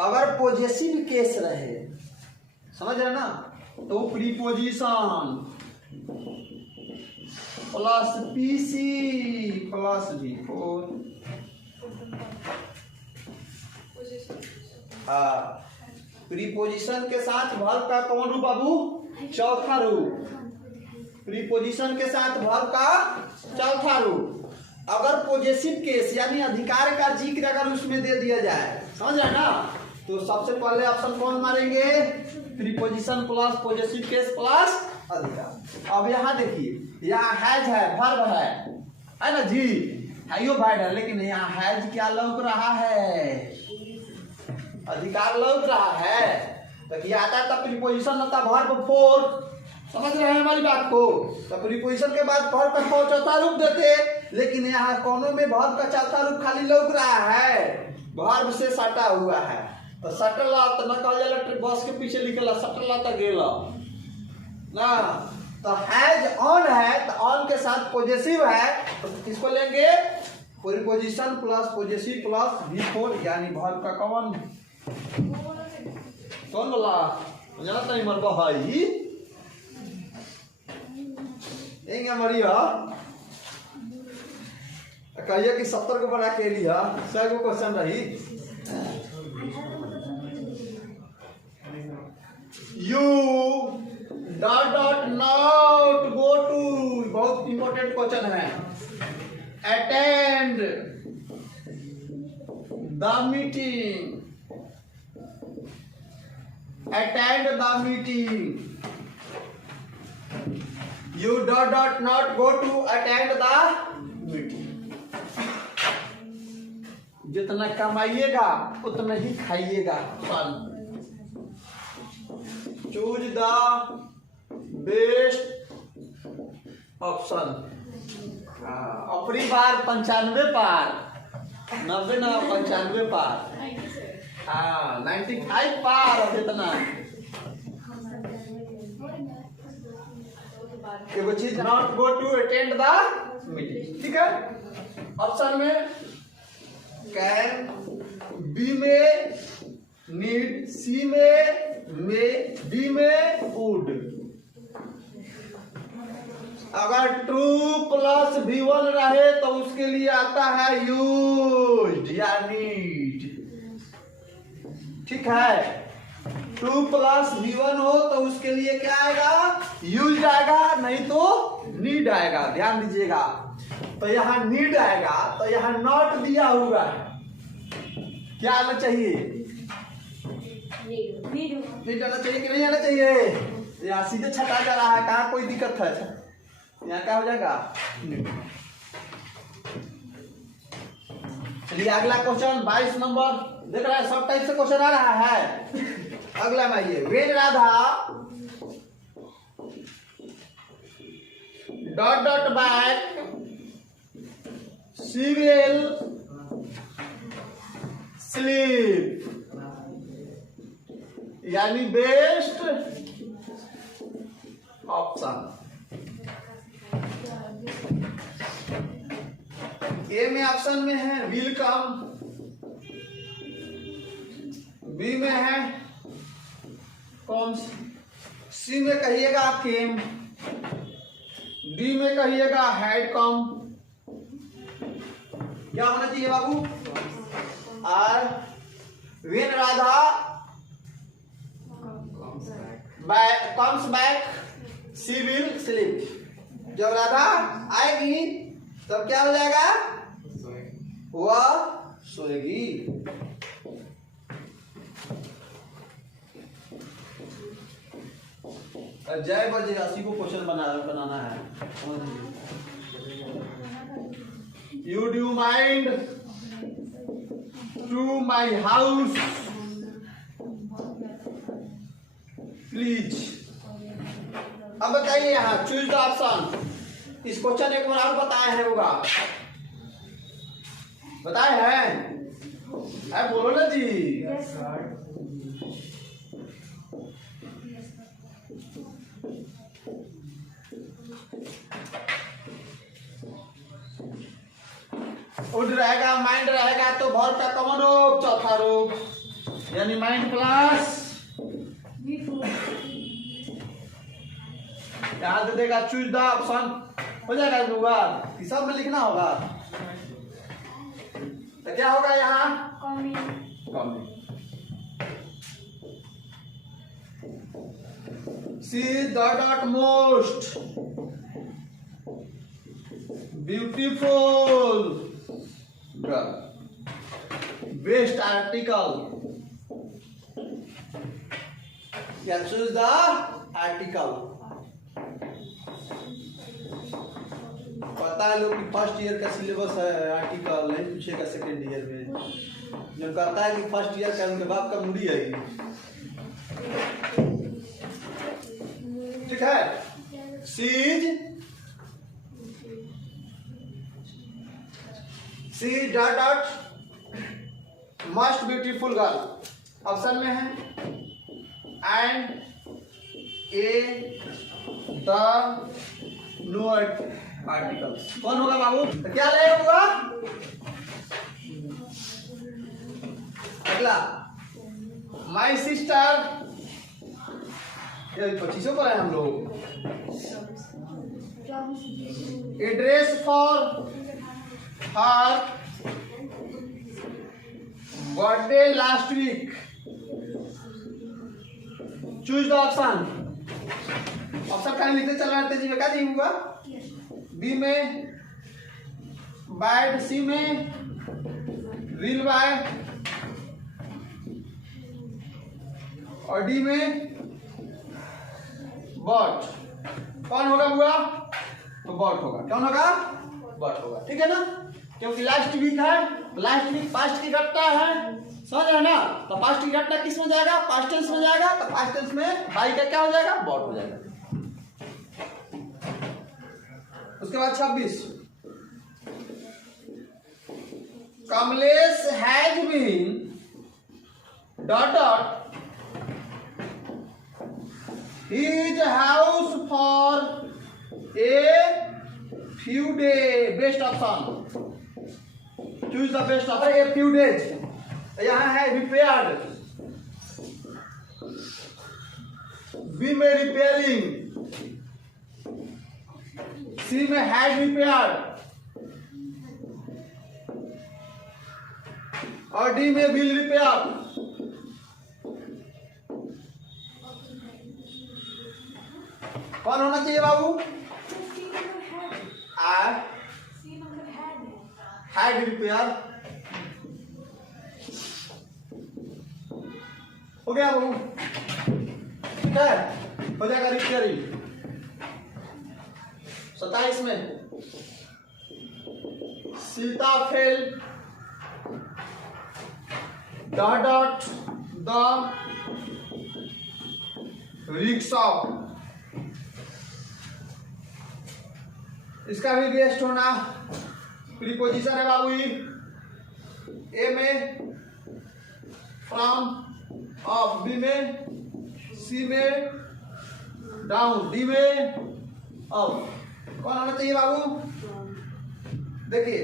अगर पॉजेसिव केस रहे, समझ रहे ना, तो preposition plus PC plus V4, preposition के साथ वर्ब का कौन रूप बाबू? चौथा रूप। प्रीपोजिशन के साथ वर्ब का चौथा रूप। अगर पॉजेसिव केस यानी अधिकार का जिक्र अगर उसमें दे दिया जाए, समझ रहे ना, तो सबसे पहले ऑप्शन कौन मारेंगे? Preposition plus possessive case plus अधिकार। अब यहाँ देखिए, यहाँ हैज है, वर्ब है ना जी, है यो वर्ब है, लेकिन यहाँ हैज क्या लौक रहा है? अधिकार लौक रहा है। तो क्या आता है? तब प्रीपोजिशन होता वर्ब 4, समझ रहे हैं हमारी बात को? तो प्रीपोजिशन के बाद वर्ब का चौथा रूप देते, लेकिन यहाँ कोनों में वर्ब का चौथा रूप खाली लौक रहा है, वर्ब से सटा हुआ है। तो सटला तो न कहा जाला, बस के पीछे लिखला सटला तो गेला ना। तो हैज ऑन है, तो ऑन के साथ पॉजेसिव है, तो किसको लेंगे? Preposition plus possessive plus V4, यानी वर्ब का कौन बोला? जाना तो नहीं मरबा भाई, एंगे मरिया कहिए कि 70 को बना के लिया 100 को क्वेश्चन रही। You dot dot not go to, बहुत इंपॉर्टेंट क्वेश्चन है। Attend the meeting, attend the meeting. You dot dot not go to attend the meeting. जितना कमाइएगा उतना ही खाइएगा। Choose the best option. अपनी बार 95 पार, 90 ना 95 पार, 95 पार और जितना एगो चीज not go to attend the meeting. ठीक है, ऑप्शन में कैन, बी में नीड, सी में, डी में वुड। अगर ट्रू प्लस V1 रहे तो उसके लिए आता है यूज्ड या नीड। ठीक है, ट्रू प्लस V1 हो तो उसके लिए क्या आएगा? यूज्ड आएगा, नहीं तो नीड आएगा। ध्यान दीजिएगा, तो यहाँ नीड आएगा, तो यहाँ नॉट दिया हुआ है, क्या आना चाहिए? नीड आना चाहिए कि नहीं आना चाहिए? यहाँ सीधे छटा जा रहा है, कहाँ कोई दिक्कत है? यहाँ क्या हो जाएगा? चलिए अगला क्वेश्चन 22 नंबर देख रहा है, सब टाइप से क्वेश्चन आ रहा है। अगला में आइए, when Radha dot dot back she will sleep, यानी बेस्ट ऑप्शन। ए में ऑप्शन में है विल कम, बी में है कॉम्स, सी में कहिएगा केम, डी में कहिएगा हैड कम। क्या होना चाहिए बाबू? और when Radha comes back she will sleep. जब राधा आएगी तब क्या हो जाएगा? वह सोएगी। जय बजेगा, सी को क्वेश्चन बनाना है। You do mind to my house please. अब बताइए यहाँ चूज द ऑप्शन। इस क्वेश्चन एक बार और बताए हैं, होगा बताए हैं? बोलो ना जी। उड रहेगा, माइंड रहेगा, तो भर का कॉमन रूप चौथा रूप, यानी माइंड प्लस यहाँ दे देगा चूज द ऑप्शन। हो जाएगा होगा कि सब में लिखना होगा? तो क्या होगा यहाँ? Comma. C the dot most beautiful best article, या चूज द आर्टिकल। पता है लोग कि फर्स्ट ईयर का सिलेबस है, आर्टिकल नहीं पूछेगा सेकेंड ईयर में। जो कहता है कि फर्स्ट ईयर का उनके बाप का मुड़ी आएगी। ठीक है, she dot dot most beautiful girl option में है, and A the no articles. कौन होगा बाबू? तो क्या लगेगा? अगला माई सिस्टर, 25 पर है हम लोग। A dress for her birthday last week. Choose the option. Option खाली लिखते चल रहा है तेजी में, क्या जी होगा? बी में बैड, सी में विल बाय, और डी में बॉट। कौन होगा बुआ? तो बॉट होगा। कौन होगा? बॉट होगा। ठीक है ना, क्योंकि लास्ट वीक है, लास्ट वीक पास्ट की घटना है, समझ रहे ना? तो पास्ट की घटना किस में जाएगा? पास्ट टेंस में जाएगा। तो पास्ट टेंस में बाई का क्या हो जाएगा? बॉट हो जाएगा। उसके बाद 26 Kamlesh has been dot dot his house for a few day best option, choose the best option. A few days यहाँ है repaired, B में repairing, C में had repaired और D में will repair. कौन होना चाहिए बाबू? had repair. हो गया बाबू, ठीक है, हो जाएगा रिपेयरिंग. 27 में Sita fail dot the rickshaw. इसका भी बेस्ट होना प्रीपोजिशन है बाबू. ए में फ्रॉम, ऑफ, बी में, सी में डाउन, डी में अप. कौन होना चाहिए बाबू? देखिए,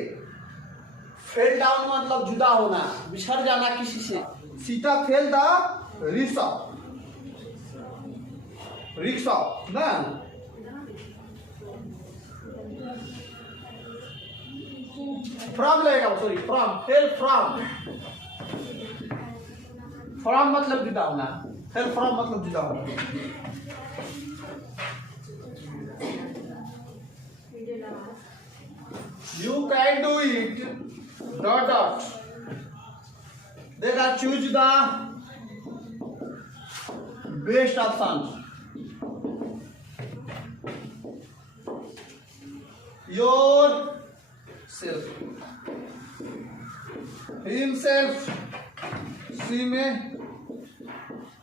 फेल डाउन मतलब जुदा होना, बिछड़ जाना किसी से. Sita fail the rickshaw, rickshaw ना, फ्रॉम लगेगा, sorry from, fell from, from मतलब जुदा होना, फेल फ्रॉम मतलब जुदा होना. You can do it dot देखा, choose the best option. Your self, himself, C में,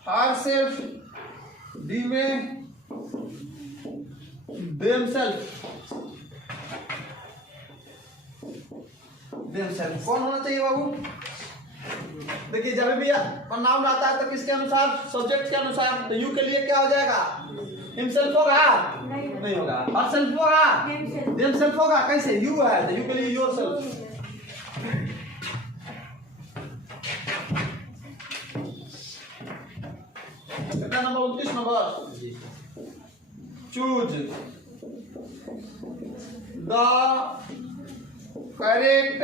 herself, D में, themselves. कौन होना चाहिए बाबू? देखिए, जब भी नाउन आता है तो किसके अनुसार? सब्जेक्ट के अनुसार. तो यू के लिए क्या हो जाएगा? हिमसेल्फ होगा? नहीं होगा. हरसेल्फ होगा? देमसेल्फ होगा. कैसे? यू है तो यू के लिए योरसेल्फ. कितना number? 29 number. Choose the correct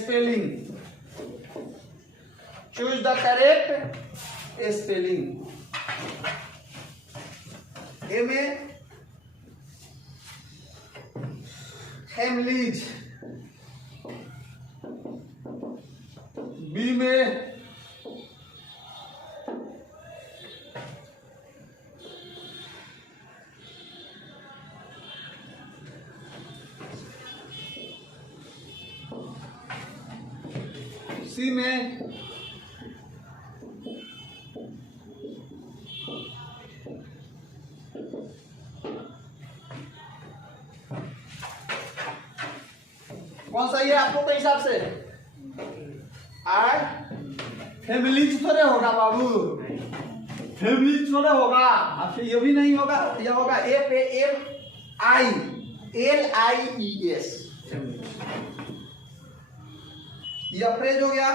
spelling. Choose the correct spelling. A में फैमिलीज, बी में सी में कौन सा ये आपको के हिसाब से? आर फैमिलीज थोड़े होगा बाबू, फैमिलीज थोड़े होगा. आपसे ये भी नहीं होगा, यह होगा FAMILIES. यह फ्रेज हो गया.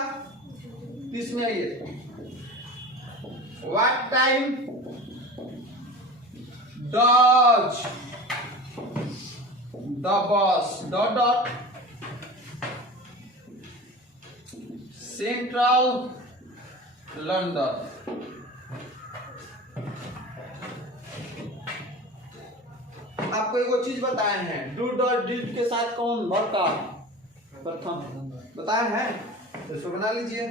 किसमें आइए? What time does the bus dot dot central London. आपको एक चीज बताए हैं, डू डॉट डिड के साथ कौन वर्ब का प्रथम बताए हैं, तो इसको बना लीजिए.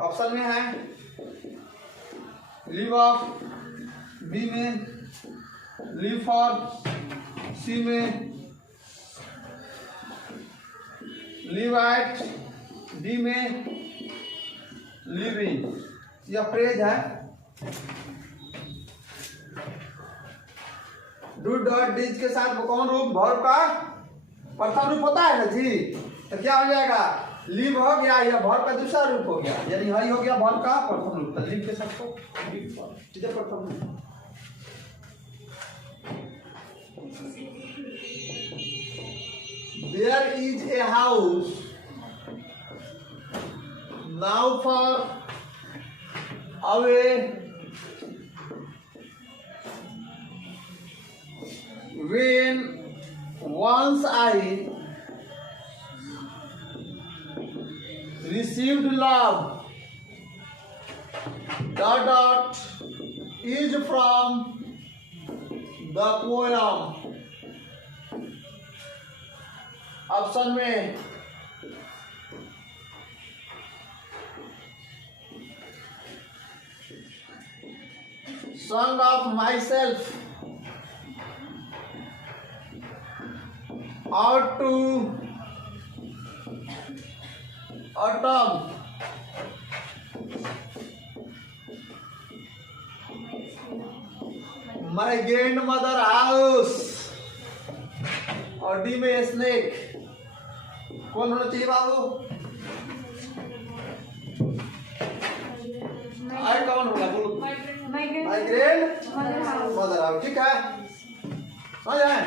ऑप्शन में है लीव ऑफ, बी में लीव फॉर, सी में लीव एट, डी में लिविंग. यह फ्रेज है. डू डॉट डिज के साथ कौन रूप? वर्ब का प्रथम रूप होता है ना जी. तो क्या हो जाएगा? लिव हो गया, या वर्ब का दूसरा रूप हो गया, यानी हई हो गया वर्ब का प्रथम रूप. तो लिव के साथ को प्रथम रूप. There is a house. Now far away. When once I received love, dot is from the poem. Option में song of myself out to autumn. My grandmother house और डी में स्नेक कौन होना चाहिए बाबू? आई कौन होगा बोलो? Migrant mother house. ठीक है, समझ आए?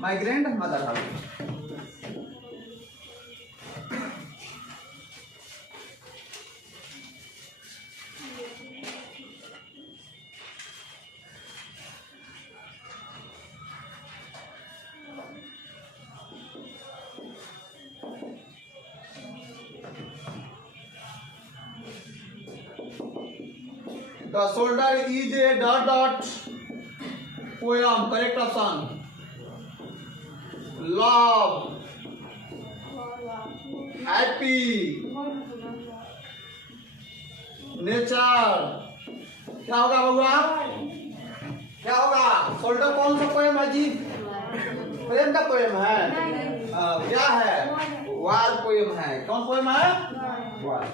Migrant mother house. The shoulder is a dot poem. Correct option. Love, happy, nature. क्या होगा बउआ? क्या होगा? शोल्डर कौन सा पोएम है जी? प्रेम का पोएम है। क्या है? वार पोएम है। कौन पोएम है? वार।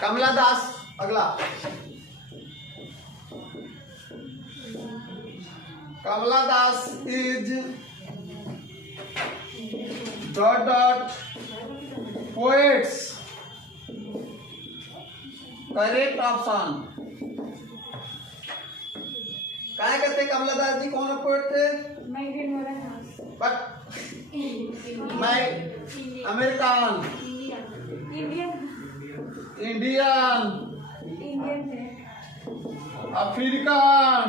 कमला दास अगला। Kamala Das is dot poets. Correct option. क्या कहते कमला दास जी कौन पोएट थे? बट मैं अमेरिकन, इंडियन, अफ्रीकन,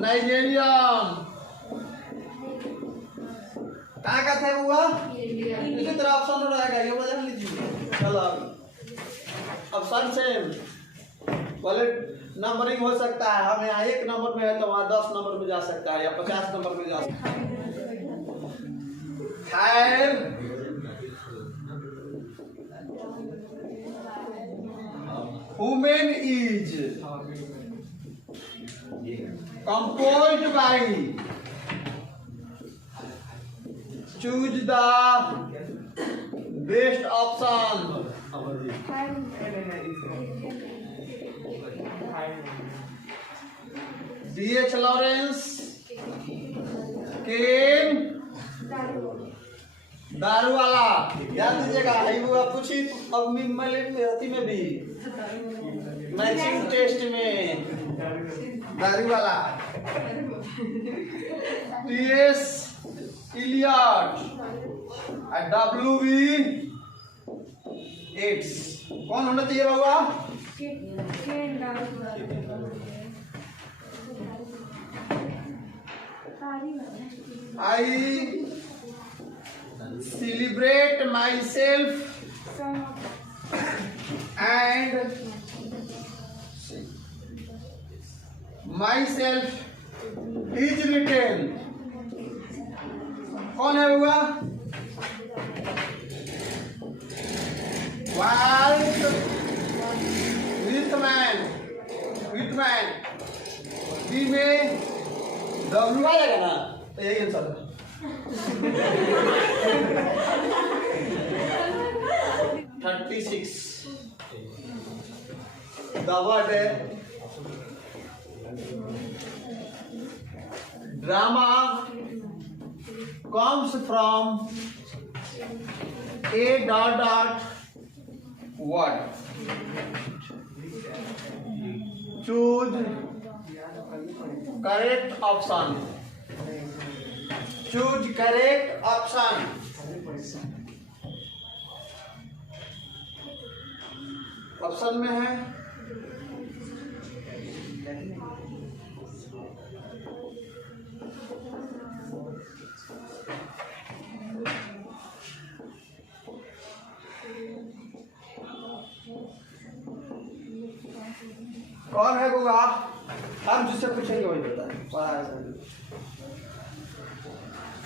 नाइजेरियन। कहाँ का थे हुआ? इसी तरह ऑप्शन रहेगा, ये वजह लीजिए। चलो ऑप्शन से पहले नंबरिंग हो सकता है। हम यहाँ 1 नंबर में है तो वहाँ 10 नंबर में जा सकता है या 50 नंबर में जा सकता है। खैर woman is composed by, choose the best option. D.H. Lawrence, केन, दारू वाला। याद दीजिएगा, वो पूछी अब में भी मैचिंग टेस्ट में दारू वाला। टी.एस. Eliot, W.B. येट्स। कौन होना चाहिए बाबा? I celebrate myself and myself is written. कौन है हुआ? White Whitman डी में W आएगा ना, तो यही आंसर है। 36 the word drama comes from a dot word. Choose correct option. Choose correct option. Option में है कौन है गुगा? हम जिससे पूछेंगे वही बता है।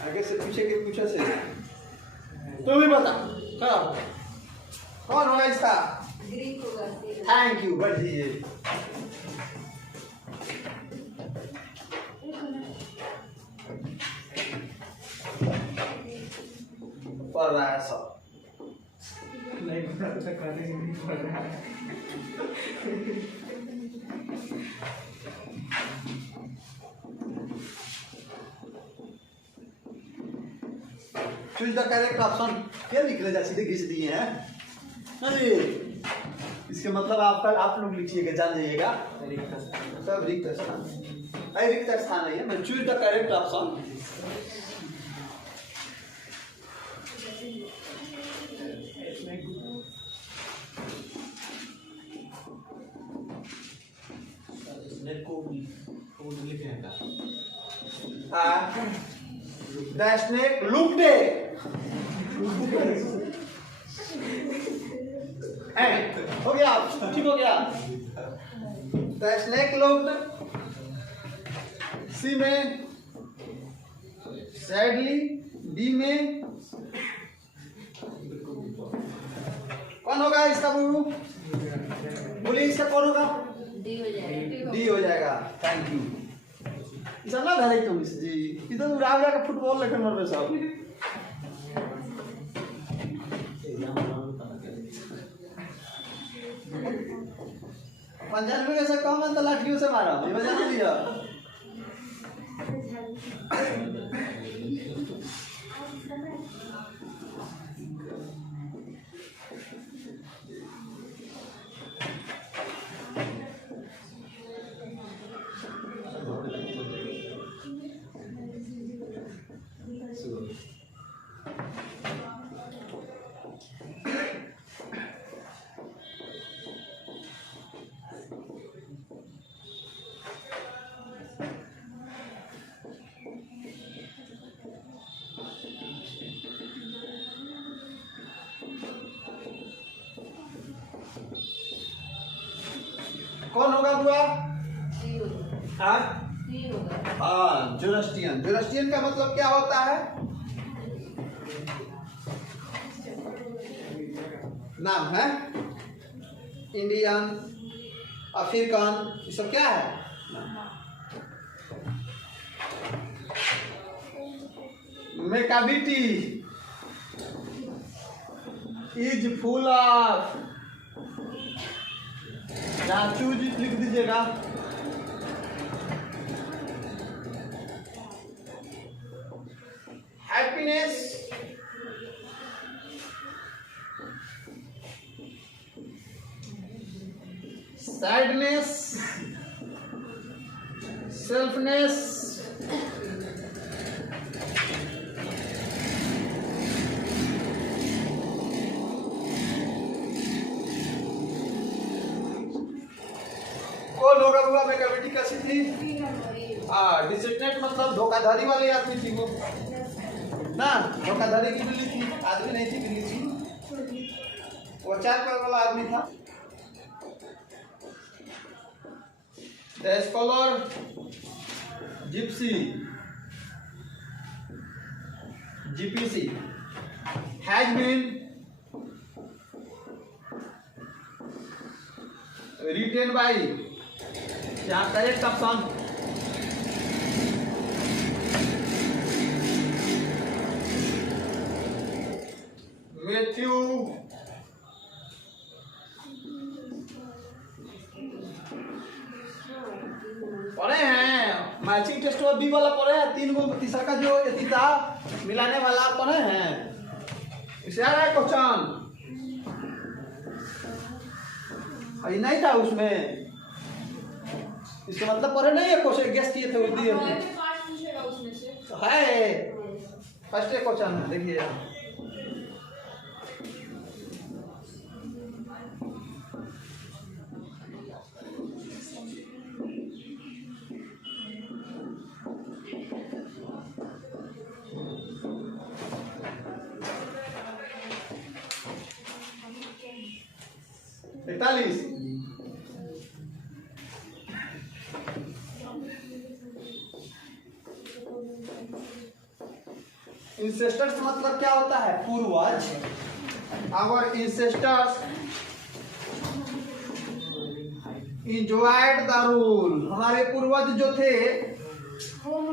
आगे से पूछेंगे, पूछे से तू भी बता क्या कौन होगा इसका? ग्रीक होगा। थैंक यू, बढ़िए। पढ़ रहा है सब नहीं पता तो करने नहीं पड़ रहा है। Choose the correct option. क्या लिख ले जा, सीधे घिस दिए हैं। अरे इसके मतलब आप लोग लिखिएगा, जान जाइएगा। सब रिक्त स्थान, रिक्त स्थान है। मैं choose the correct option. The snake looked हो गया, ठीक हो गया। The snake looked C में, sadly D में। कौन होगा इसका बुबू? बोलिए इसका कौन होगा? डी हो जाएगा। Thank you. सब ना धरे तुम जी इधर उड़ा उड़ा के फुटबॉल लेकर मर रहे सब। पंजाब में कैसे कम है तो लाठियों से मारा, ये बजा नहीं दिया। कौन होगा बुआ? हाँ, जोरास्ट्रियन। जोरास्ट्रियन का मतलब क्या होता है? नाम है इंडियन, अफ्रीकन, ये सब क्या है? मेकाबिटी इज फुल ऑफ, चूज लिख दीजिएगा। हैप्पीनेस, सैडनेस, सेल्फनेस, कौन होगा बुआ? मेकाबिटी कैसी थी? हाँ, डिसेंटेंट मतलब धोखाधड़ी वाले आदमी थी वो ना, धोखाधड़ी की बिल्ली थी, आदमी नहीं थी, बिल्ली थी। वो 4 पैर वाला आदमी था। The scholar gypsy, gypsy has been written by, यहाँ करेक्ट ऑप्शन मैथ्यू पढ़े हैं। मैचिंग टेस्ट और बी वाला पढ़े हैं। 3 गो तीसरा का जो ये था मिलाने वाला पढ़े हैं। इसे आ रहा है क्वेश्चन, अभी नहीं था उसमें, इसका मतलब पढ़े नहीं है। क्वेश्चन गेस किए थे, दिए थे है। फर्स्ट क्वेश्चन है, देखिए इकतालीस। इंसेस्टर्स मतलब क्या होता है? पूर्वज। Our ancestors enjoyed the rule. हमारे पूर्वज जो थे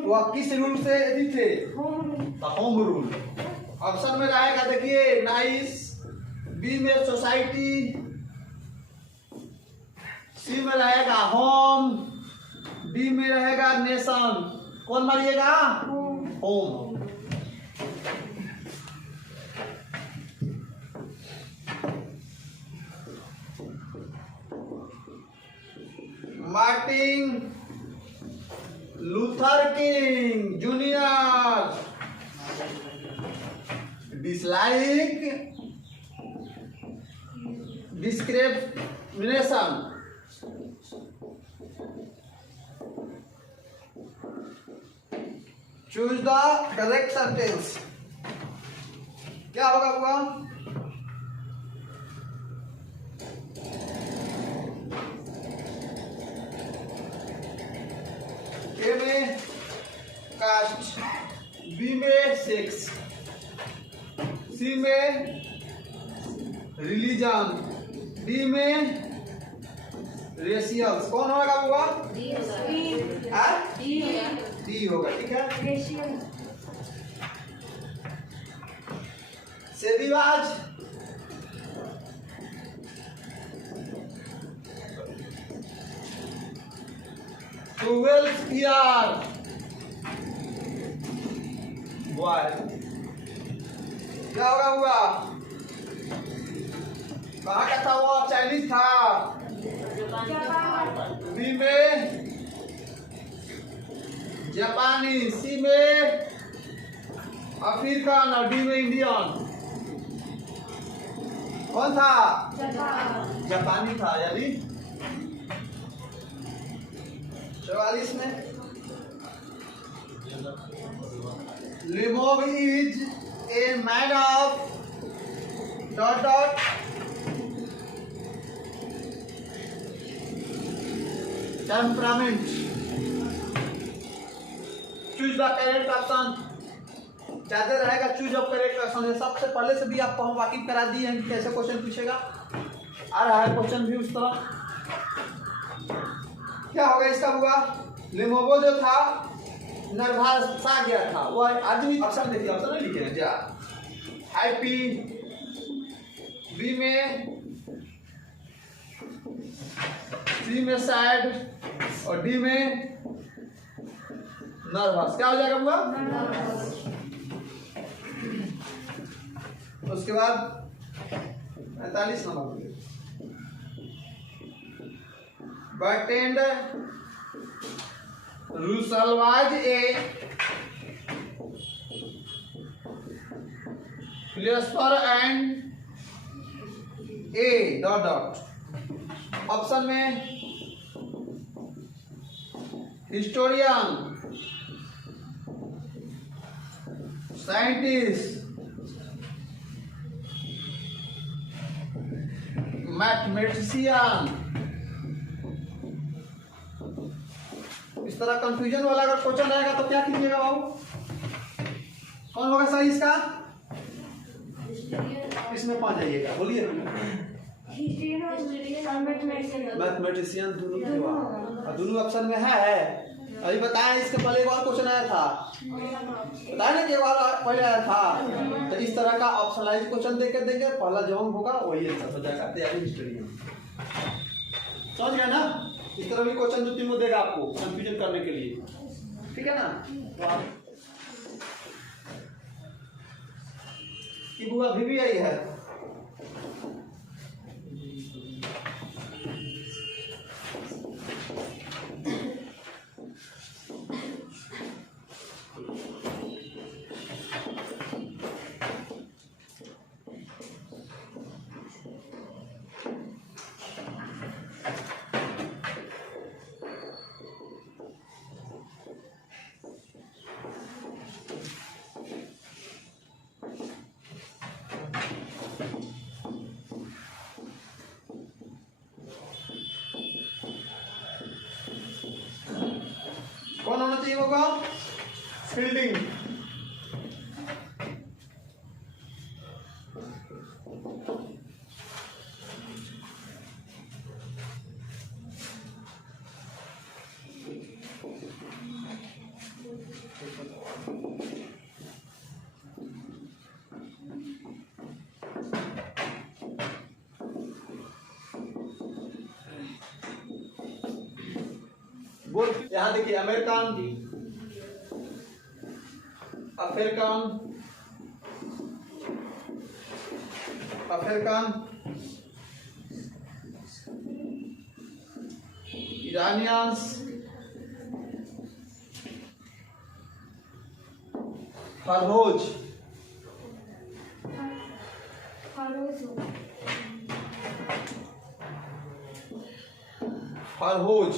वह किस रूल से भी थे? Home rule. ऑप्शन में रहेगा, देखिए, नाइस, बी में सोसाइटी, सी में रहेगा होम, डी में रहेगा नेशन। कौन मारिएगा? Home. Martin Luther King Junior dislike discrimination. Choose the correct sentence. क्या होगा हुआ? ए में कास्ट, बी में सेक्स, सी में रिलीजन, डी में रेशियल्स। कौन होगा हुआ? डी होगा। ठीक है। सेदिवाज ईयर बॉय। क्या होगा हुआ? कहाँ का था वो? चाइनीज था। बी में जापानी, सी में अफ्रीकन और डी में इंडियन। कौन था? जापानी था। यानी 44 में लिमोव is a man of dot dot temperament. Choose the correct option. ज्यादा रहेगा चूज ऑफ करेक्ट ऑप्शन। सबसे पहले से भी आपको हम वाकिफ करा दिए हैं कैसे क्वेश्चन पूछेगा। आ रहा है क्वेश्चन भी उस तरह। क्या होगा इसका? हुआ लिमोवो जो था नर्वस आ गया था वो आदमी। ऑप्शन देखिए, ऑप्शन नहीं लिखे हैं जा। हैप्पी, बी में, सी में सैड और डी में नर्वस। क्या हो जाएगा हुआ? उसके बाद 45 number Bertrand Russell was a philosopher and a dot dot. Option में हिस्टोरियन, साइंटिस्ट, मैथमेटिशियन। इस तरह कंफ्यूजन वाला अगर क्वेश्चन आएगा तो क्या कीजिएगा बाबू? कौन होगा सही इसका? इसमें पा जाइएगा। बोलिए। मैथमेटिशियन दोनों ऑप्शन में है। अभी बताया इसके पहले एक और क्वेश्चन आया था, बताया ना कि एक और पहले आया था। तो इस तरह का ऑप्शनलाइज क्वेश्चन देकर देंगे, पहला जो होगा वही आंसर हो जाएगा तैयारी हिस्ट्री में। समझ गया ना? इस तरह भी क्वेश्चन 2-3 को देगा आपको कंफ्यूजन करने के लिए। ठीक है ना? कि बुआ भी आई है। चाहिए होगा फील्डिंग। बोल यहां देखिए अमेरिकन, अफ्रीकन, अफ्रीकन, इरानियंस, फरहोज, फरहोज,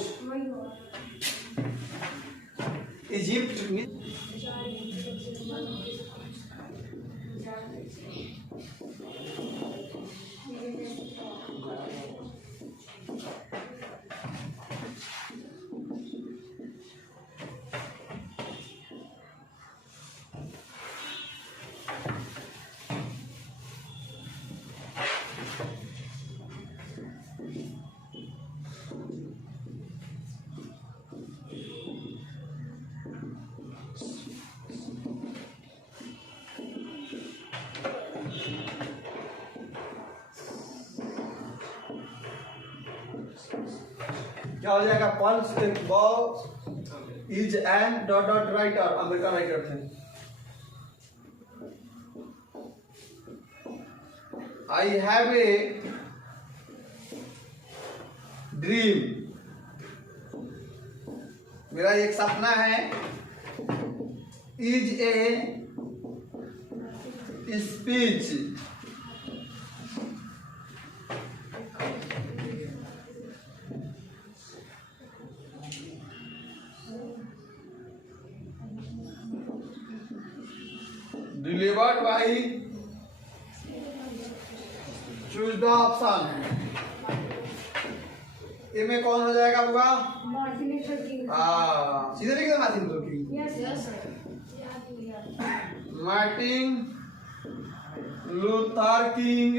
इजिप्ट में क्या हो जाएगा? पॉल्स बॉल is an dot dot writer, American writer थे। आई हैव ए ड्रीम, मेरा एक सपना है। Is a speech, delivered by, choose the option. इनमें कौन हो जाएगा बुआ? सीधे लिख दो Martin Luther King. Martin Luther King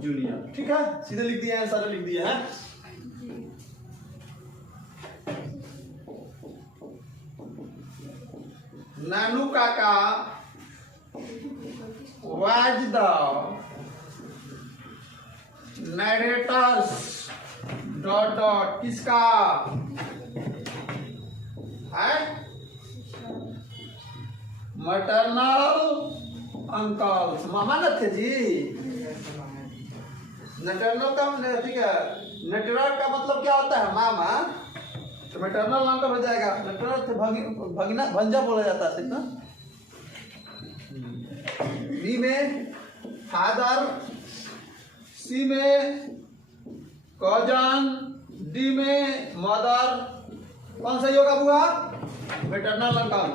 Junior, ठीक है, सीधे लिख दिया है, सारे लिख दिया है। नानू काका was the narrators dot dot किसका है? maternal uncles, मामा न थे जी। नटर्नल का ठीक है, नटरल का मतलब क्या होता है? मामा। तो मैटरनल अंकल हो जाएगा। नटरल थे भगिना, भंजा बोला जाता है ना। बी में फादर, सी में कजन, डी में मदर। कौन सही होगा बुआ? Maternal uncle.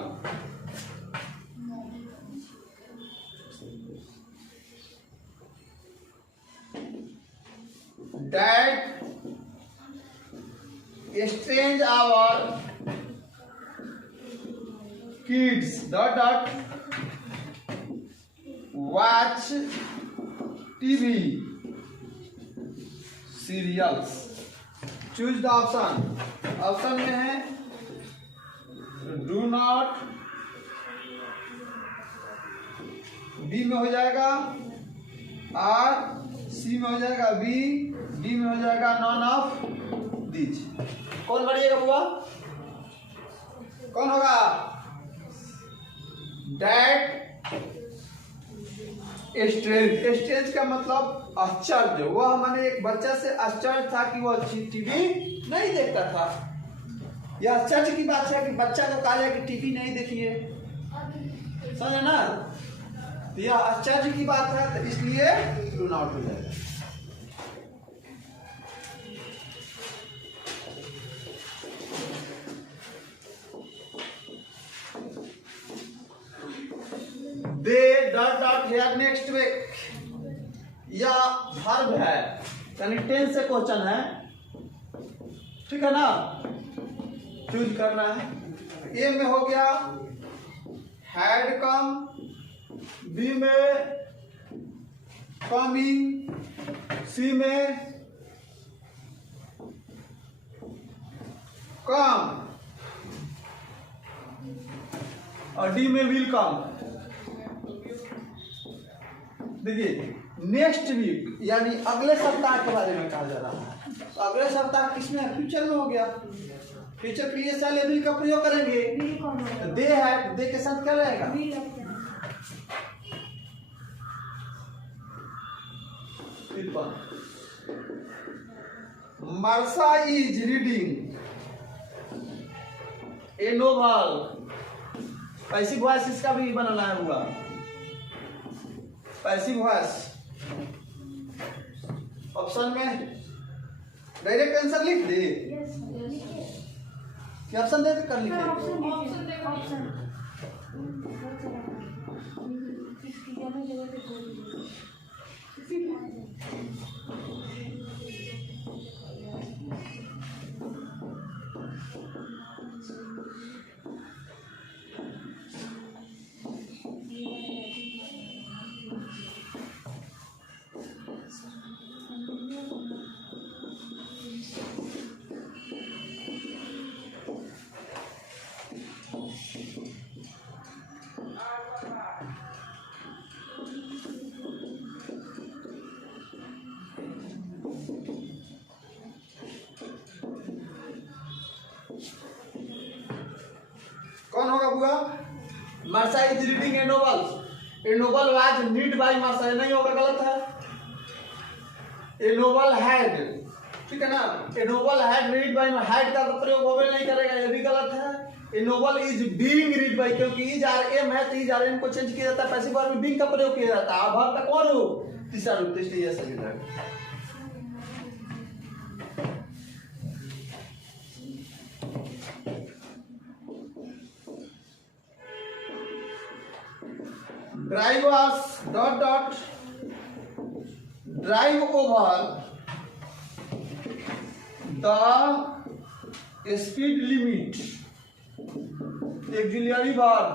Dad strange our kids dot dot watch TV serials, choose the option। Option में है do not, बी में हो जाएगा आर, सी में हो जाएगा बी, डी में हो जाएगा नॉन ऑफ दीज। कौन बढ़िएगा बुआ? कौन होगा? डैड स्ट्रेंज का मतलब आश्चर्य। वह मैंने एक बच्चा से आश्चर्य था कि वह टीवी नहीं देखता था। यह आश्चर्य की बात है कि बच्चा को कहा जाए कि टीवी नहीं देखिए, समझे ना? यह आश्चर्य की बात है, तो इसलिए टून आउट हो जाएगा। They dot dot here next week, या वर्ब है यानी टेंस से क्वेश्चन है, ठीक है ना? चूज करना है। ए में हो गया हैड कम, बी में कमिंग, सी में कम और डी में विल कम। देखिए नेक्स्ट वीक यानी अगले सप्ताह के बारे में कहा जा रहा है। तो अगले सप्ताह किसमें, फ्यूचर में हो गया। फ्यूचर के लिए साले विल का प्रयोग करेंगे। दे है, दे के साथ क्या रहेगा, मर्सा is reading a novel. Passive voice इसका भी बनाना है हुआ, पैसिव वॉइस। ऑप्शन में डायरेक्ट आंसर लिख दे, क्या ऑप्शन दे कर लिखे, कौन होगा बुआ। मर्सा is reading a novel, a novel was read by मर्सा, नहीं होगा, गलत है। ए नोवेल हैड, ठीक है ना, ए novel had read by, had का प्रयोग होवे नहीं करेगा, ये भी गलत है। ए novel is being read by, क्योंकि इज आर एम है तो इज आर एम को चेंज किया जाता है, पैसिव वर्ब में बीइंग का प्रयोग किया जाता है। अब वर्ब का कौन रूप, तीसरा रूप, इसलिए ये सही है। Drive us dot dot drive over the speed limit, auxiliary verb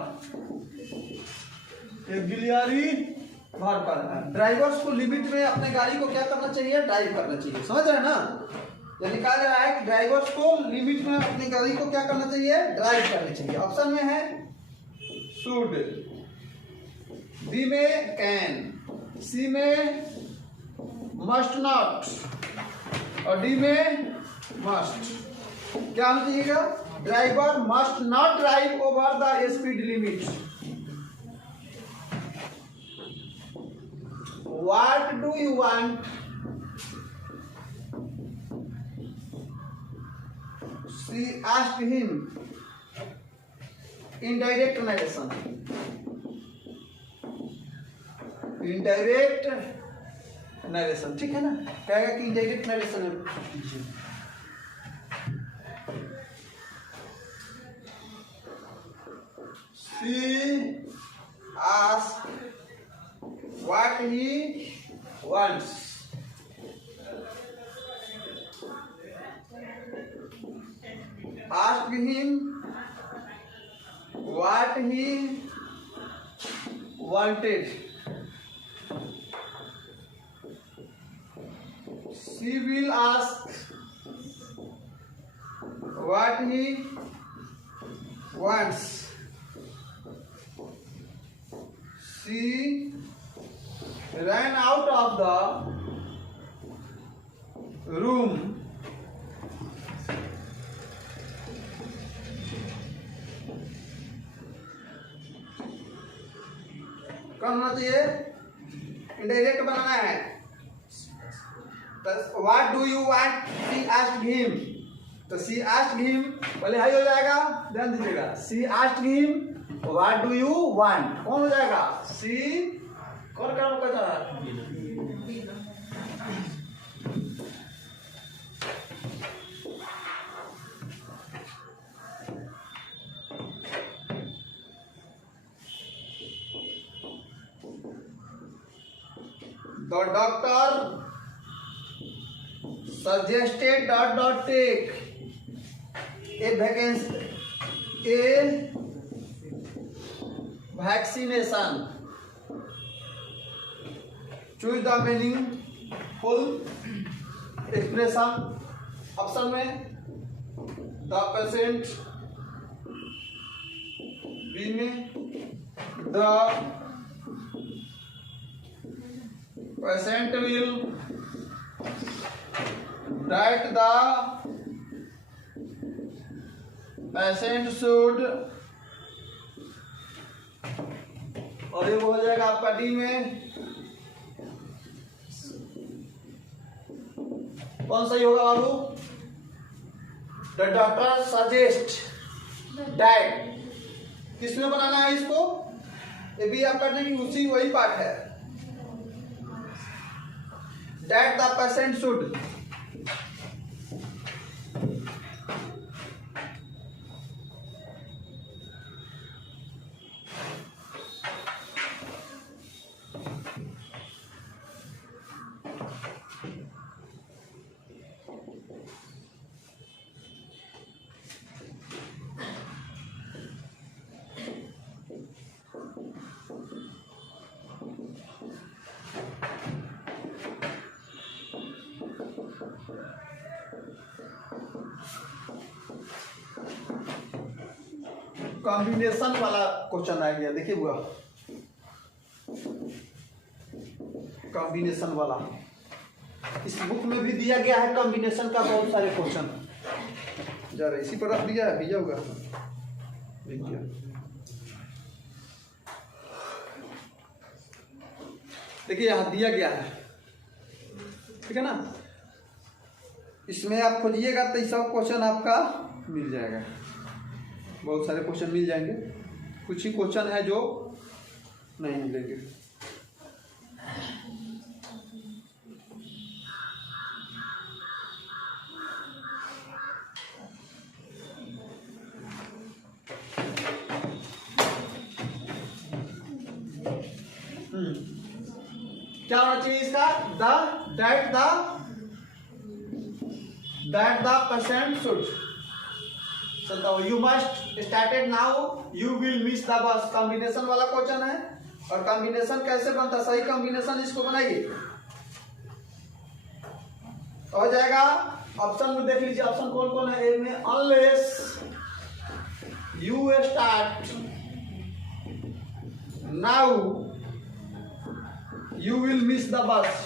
पर है। ड्राइवर्स को लिमिट में अपने गाड़ी को क्या करना चाहिए, ड्राइव करना चाहिए, समझ रहे हैं ना। यानी कहा जा रहा है कि ड्राइवर्स को लिमिट में अपनी गाड़ी को क्या करना चाहिए, ड्राइव करनी चाहिए। ऑप्शन में है शुड, बी में कैन, सी में मस्ट नॉट और डी में मस्ट। क्या होना चाहिएगा, driver must not drive over the speed limit. What do you want, she asked him, indirect narration, indirect narration, ठीक है ना, कहेगा कि इनडायरेक्ट नरेशन कीजिए। She asked what he wants, asked him what he wanted, she will ask what he wants, she ran out of the room कौन होना चाहिए, indirect बनाना है। What do you want, she asked him, तो she asked him पहले high हो जाएगा, ध्यान दीजिएगा। She asked him what do you want, कौन हो जाएगा, शी, कौन काम करता है, the doctor suggested dot dot take a vacancy, A vaccination. Choose the meaningful expression. Option में the patient, बी में the patient will that the patient should, और ये हो जाएगा आपका डी में। कौन सही होगा बाबू? द डॉक्टर सजेस्ट दैट, किसमें बनाना है इसको? ये भी आपका नहीं, उसी वही पार्ट है। That the patient should, combination वाला क्वेश्चन आ गया। देखिए बुआ, कॉम्बिनेशन वाला इस बुक में भी दिया गया है। कॉम्बिनेशन का बहुत सारे क्वेश्चन जा रहे, इसी पर रख दिया है, भैया होगा देखिए। देखिए यहाँ दिया गया है, ठीक है ना। इसमें आप खोजिएगा तो सब क्वेश्चन आपका मिल जाएगा, बहुत सारे क्वेश्चन मिल जाएंगे। कुछ ही क्वेश्चन है जो नहीं मिलेंगे। क्या होना चाहिए इसका? That the patient should, you must started now, you will miss the bus. Combination वाला क्वेश्चन है। और कॉम्बिनेशन कैसे बनता है? सही कॉम्बिनेशन इसको बनाइए तो हो जाएगा। ऑप्शन में देख लीजिए, ऑप्शन कौन कौन है। ए में unless you start now you will miss the bus.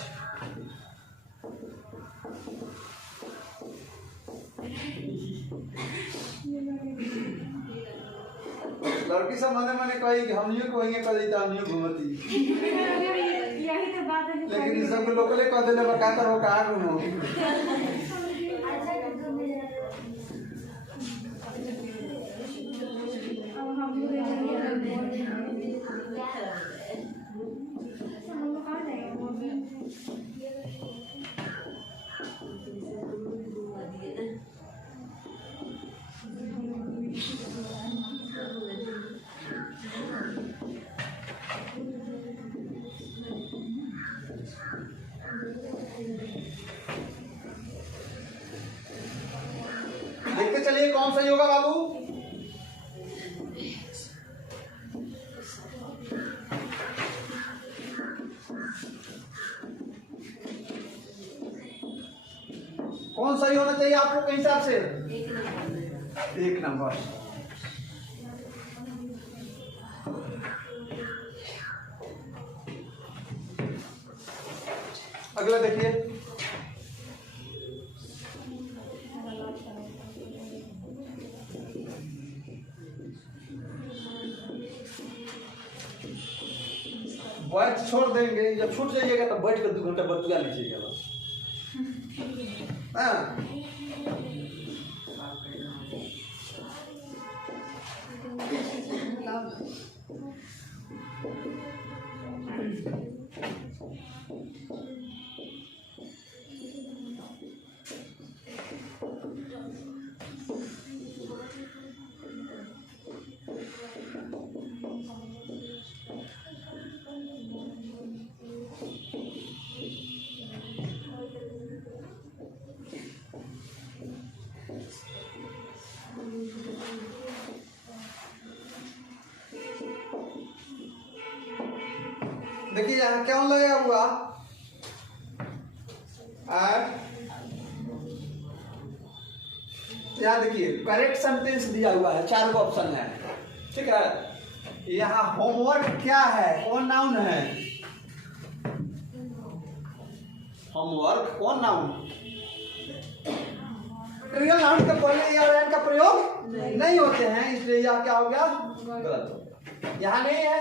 लड़की सब मने मने कही कि हम ये कहेंगे कह देता हम ये घूमती, यही तो बात है। लेकिन सब लोकले कह देले बा का करो का घूमो। देखते चलिए कौन सही होगा बाबू। कौन सही होना चाहिए आप लोग के हिसाब से? एक नंबर। अगला देखिए, बैठ छोड़ देंगे, जब छूट जाइएगा तो बैठ कर 2 घंटा बतिया लीजिएगा बस। हाँ देखिए यहाँ क्या लगेगा हुआ यहाँ देखिए करेक्ट सेंटेंस दिया हुआ है, 4 ऑप्शन है, ठीक है। यहाँ होमवर्क क्या है, कौन नाउन है, होमवर्क कौन नाउन, रियल नाउन के पहले या और एन का प्रयोग नहीं होते हैं, इसलिए यह क्या हो गया, गलत हो गया। यहाँ नहीं है,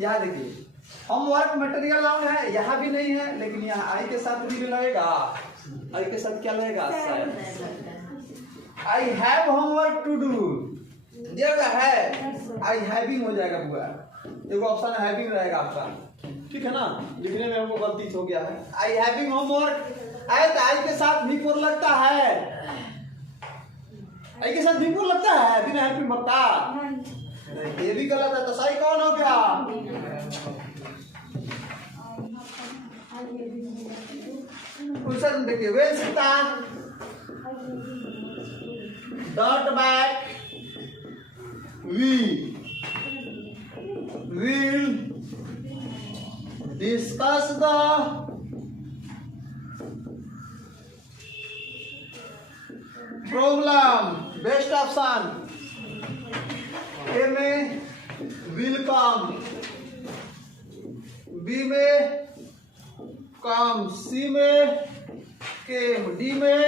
यहाँ देखिए होमवर्क मटेरियल नाउन है, यहाँ भी नहीं है, लेकिन यहाँ आई के साथ भी लगेगा, आई के साथ क्या लगेगा, I have homework to do, दिया है आई हैविंग हो जाएगा पूरा, एक ऑप्शन हैविंग रहेगा आपका, ठीक है ना। लिखने में हमको गलती हो गया है, आई हैविंग होमवर्क, आई तो आई के साथ भी पुर लगता है, आई के साथ भी पुर लगता है बिना हेल्पिंग बता, ये भी गलत है, तो सही कौन हो गया, क्वेश्चन देखिए, well Sita dot back we will discuss the problem, best option, A में will come, B में come, C में came, D में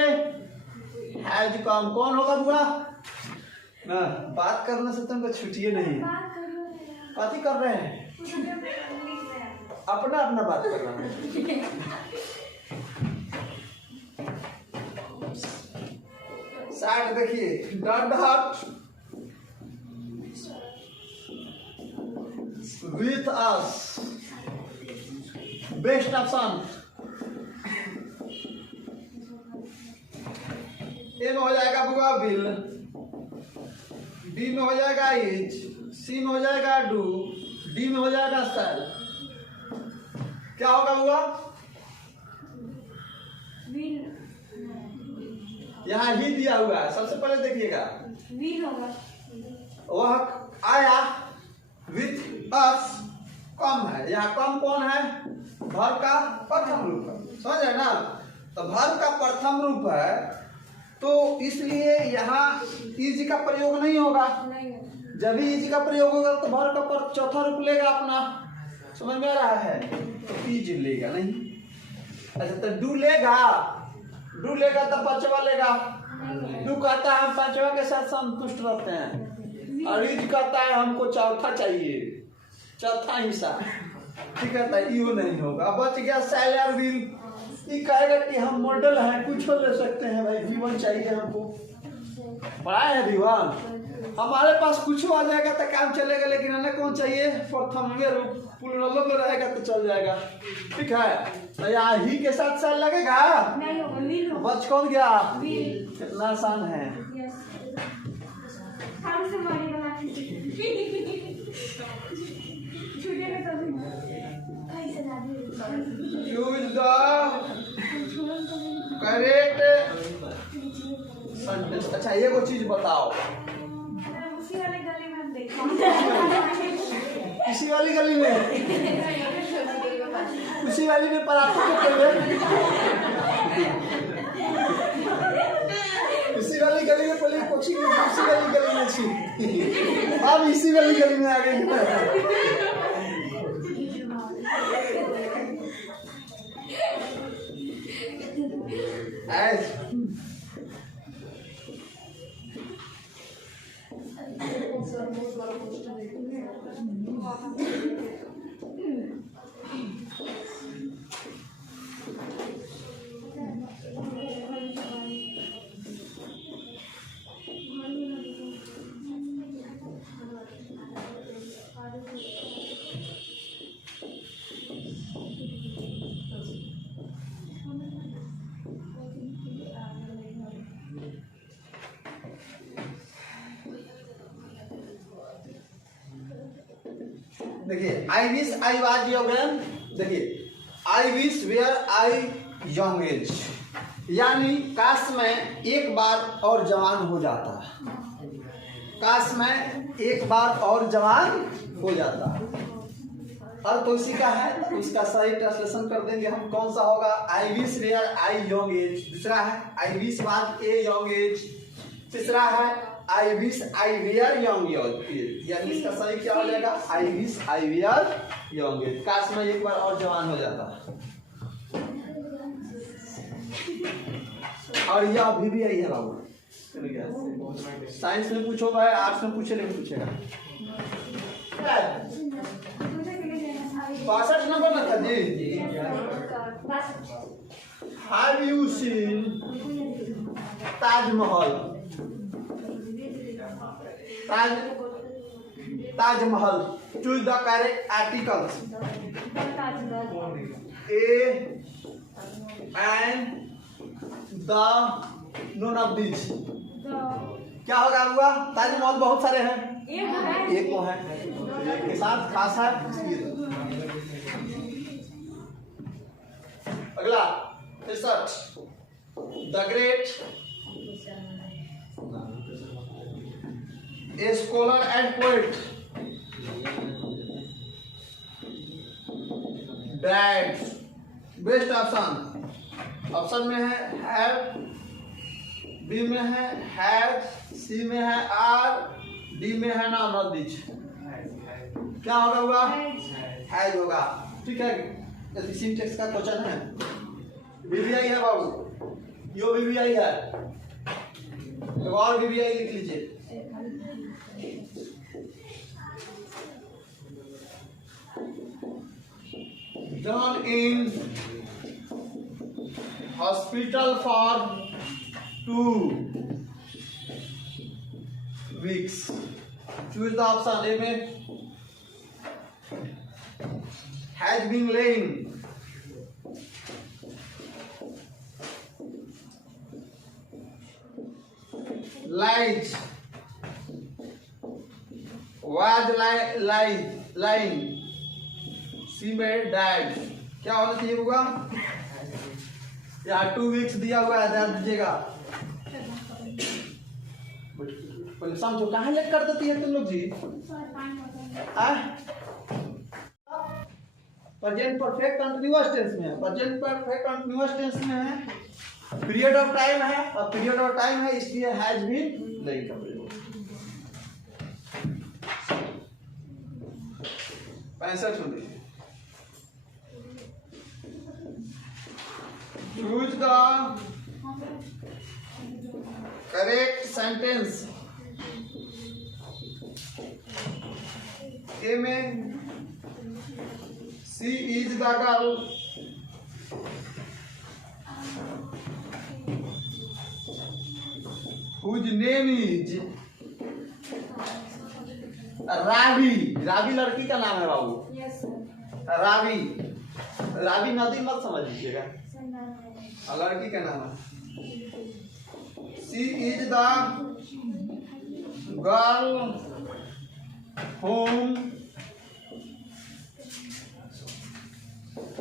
has come, कौन होगा पूरा ना, बात करने से तुमको छुट्टिए नहीं, बात ही कर रहे हैं, अपना अपना बात कर रहे हैं। साइड देखिए, dot dot with us, best option, A में हो जाएगा बुआ बिल, बी में हो जाएगा इज, सी में हो जाएगा डू, डी में हो जाएगा सेल, क्या होगा हुआ, यहाँ ही दिया हुआ है, सबसे पहले देखिएगा वह आया विथ अस, कम है, यहाँ कम कौन है, भर का प्रथम रूप है, समझ रहे ना, तो भर का प्रथम रूप है, तो इसलिए यहाँ इज का प्रयोग नहीं होगा, जब भी इज का प्रयोग होगा तो भर का चौथा रूप लेगा अपना, समझ में आ रहा है, तो इज लेगा नहीं, अच्छा तो डू लेगा, डू लेगा तो पांचवा लेगा, डू कहता है हम पांचवा के साथ संतुष्ट रहते हैं, और इज कहता है हमको चौथा चाहिए, चौथा हिस्सा, ठीक है, तो यू नहीं होगा, बच गया सेल और विल, ये कहेगा कि हम मॉडल हैं, कुछ ले सकते हैं भाई, V1 चाहिए हमको, पढ़ाए हैं V1, हमारे पास कुछ आ जाएगा तो काम चलेगा, लेकिन हमें कौन चाहिए, प्रथम रूप, प्लूरल में रहेगा तो चल जाएगा, ठीक है। तो यहाँ ही के साथ सेल लगेगा, बच कौन गया, कितना आसान है, यूज द करेक्ट सेंटेंस। अच्छा ये वो चीज बताओ, उसी वाले गली में हम देखा, किसी वाली गली में, उसी वाली में पराठा इसी वाली गली में पहले कोचिंग में, इसी वाली गली में थी, अब इसी वाली गली में आ गई। देखिए I wish I was young, देखिए I wish were I young age, यानी काश में एक बार और जवान हो जाता, काश में एक बार और जवान हो जाता, अर्थ उसी का है, तो उसका सही ट्रांसलेशन कर देंगे हम। कौन सा होगा? I wish were I young age. दूसरा है I wish was a young age. तीसरा है I wish I were young age. यानी इसका सही क्या हो जाएगा? I wish I were young age. काश में एक बार और जवान हो जाता। और यह अभी भी आई है बाबू। साइंस में पूछो भाई, आर्ट्स में पूछे लेकिन पूछेगा। 62 नंबर में था जी। Have you seen Taj Mahal? Taj Mahal. Choose the correct articles. A and the none of this. क्या होगा हुआ? ताजमहल बहुत सारे हैं, एक को है के साथ खास है। अगला 63 the great a scholar and poet dad. Best option. Option में है हैव, बी में है हैव, सी में है आर, डी में है नाम ऑफ दिस। क्या होगा हुआ? हैज होगा। ठीक है, जैसे सिंटेक्स का क्वेश्चन है। वीवीआई है बाबू, यो वीवीआई है, तो और वीवीआई लिख लीजिए। Done in hospital for 2 weeks. Choose the option. A में has been laying, lies, was lying, C में died। क्या होना चाहिए होगा? यहाँ 2 weeks दिया हुआ है, ध्यान दीजिएगा। समझो कहाँ लेट कर देती है तुम लोग जी। प्रेजेंट परफेक्ट कंटिन्यूअस टेंस में है। प्रेजेंट परफेक्ट कंटिन्यूअस टेंस में है, पीरियड ऑफ टाइम है, और पीरियड ऑफ टाइम है इसलिए हैज बीन नहीं कर रहे हो। 65 सुनिए। Choose the correct sentence. A में she is the girl, whose name is Ravi. Ravi लड़की का नाम है बाबू। Yes sir. रावी, रावी नदी मत समझ लीजिएगा, लड़की का नाम है। She is the girl home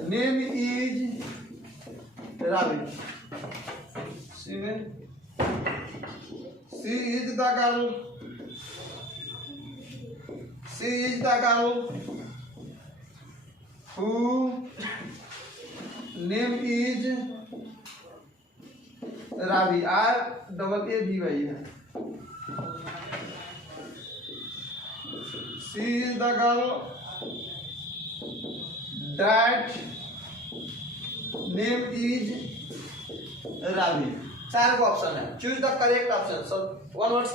name is Ravi. C में she is the girl, she is the girl who name is Ravi. R double A भी वही है। She is the girl that name is Ravi. 4 को ऑप्शन है, चूज द करेक्ट ऑप्शन। सब one word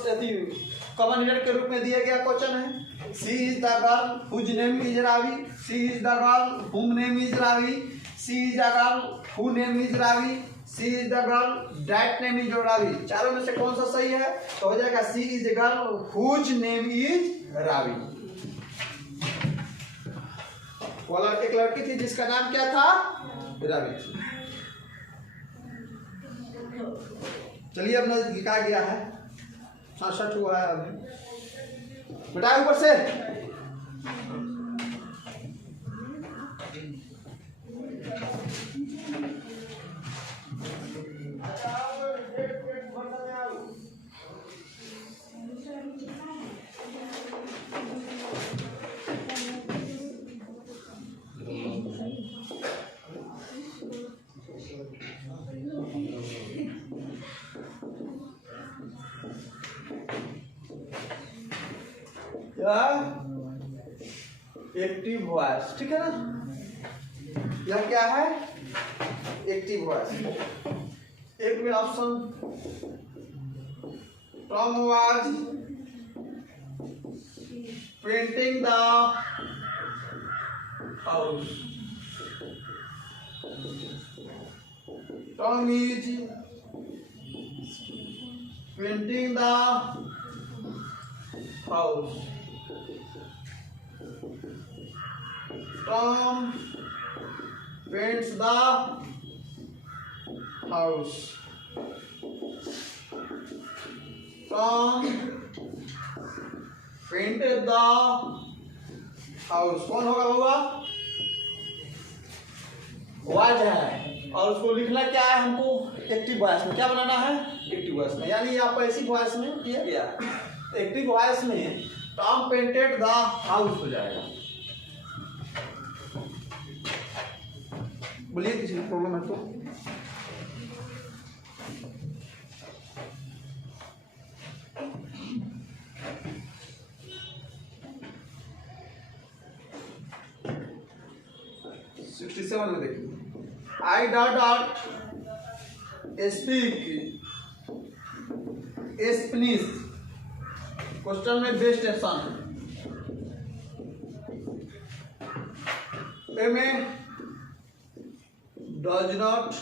common unit के रूप में दिया गया क्वेश्चन है। She is the girl whose name is Ravi, she is the girl whom name is Ravi, she is the girl who name is Ravi, she is the girl that name is Ravi. चारों में से कौन सा सही है? तो हो जाएगा she is the girl whose name is Ravi. एक लड़की थी जिसका नाम क्या था? रावी थी। चलिए अब लिखा गया है, 67 हुआ है अभी। बेटा ऊपर से एक्टिव वॉइस, ठीक है ना। यह क्या है? Active voice. एक में option Tom was painting the house, Tom is painting the house, Tom paints the house, Tom painted the house। कौन होगा होगा? वाज है, और उसको लिखना क्या है हमको? एक्टिव वॉइस में। क्या बनाना है? एक्टिव वॉइस में। यानी आप पैसिव वॉइस में किया गया, एक्टिव वॉइस में टॉम पेंटेड द हाउस हो जाएगा। बोलिए किसी को प्रॉब्लम है तो। $67 में देखिए, I dot speak Spanish. Question में बेस्ट ऑप्शन ए में does not,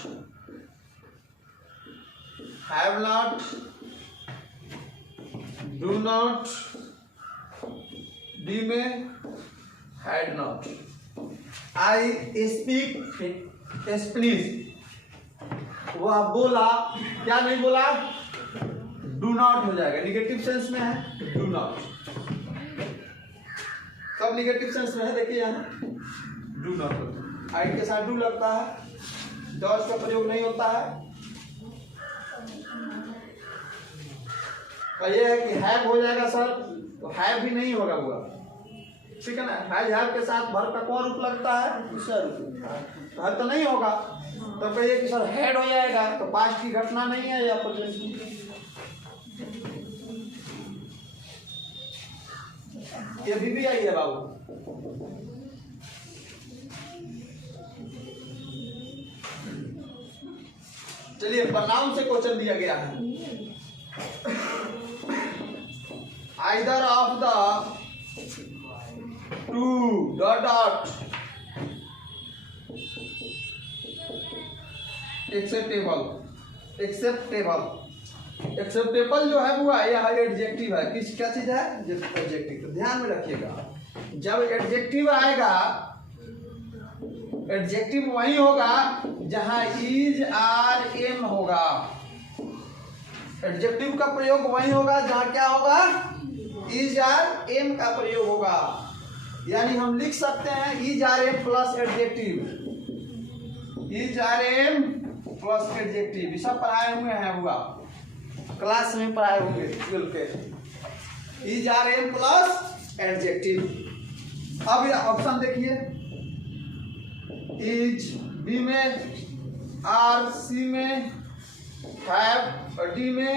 have not, do not, D में had not। I speak Spanish, वह बोला, क्या नहीं बोला? do not हो जाएगा, निगेटिव सेंस में है do not। कब निगेटिव सेंस में है? देखिए यहाँ do not, आई के साथ डू लगता है, डॉट का प्रयोग नहीं होता है। तो ये है कि हैव हो जाएगा सर, तो हैव भी नहीं होगा हुआ, ठीक है ना। हैव के साथ वर्ब का कौन रूप लगता है? सर, हर तो नहीं होगा। तो कहिए कि सर हैड हो जाएगा, तो पास्ट की घटना नहीं है या प्रेजेंट की। ये भी आई है बाबू। चलिए प्रोनाउन से क्वेश्चन दिया गया है। Either of the two dot dot acceptable. Acceptable जो है वो यह एडजेक्टिव है। किस क्या चीज है? एडजेक्टिव। तो ध्यान में रखिएगा, जब एडजेक्टिव आएगा, एडजेक्टिव वही होगा जहां इज आर एम होगा। एडजेक्टिव का प्रयोग वही होगा जहां क्या होगा? इज आर एम का प्रयोग होगा। यानी हम लिख सकते हैं is are am plus adjective, is are am plus adjective. सब पढ़ाए हुए हैं, हुआ क्लास में पढ़ाए होंगे स्कूल के। Is are am plus adjective. अब ये ऑप्शन देखिए, इज बी में, आर सी में, हैव और डी में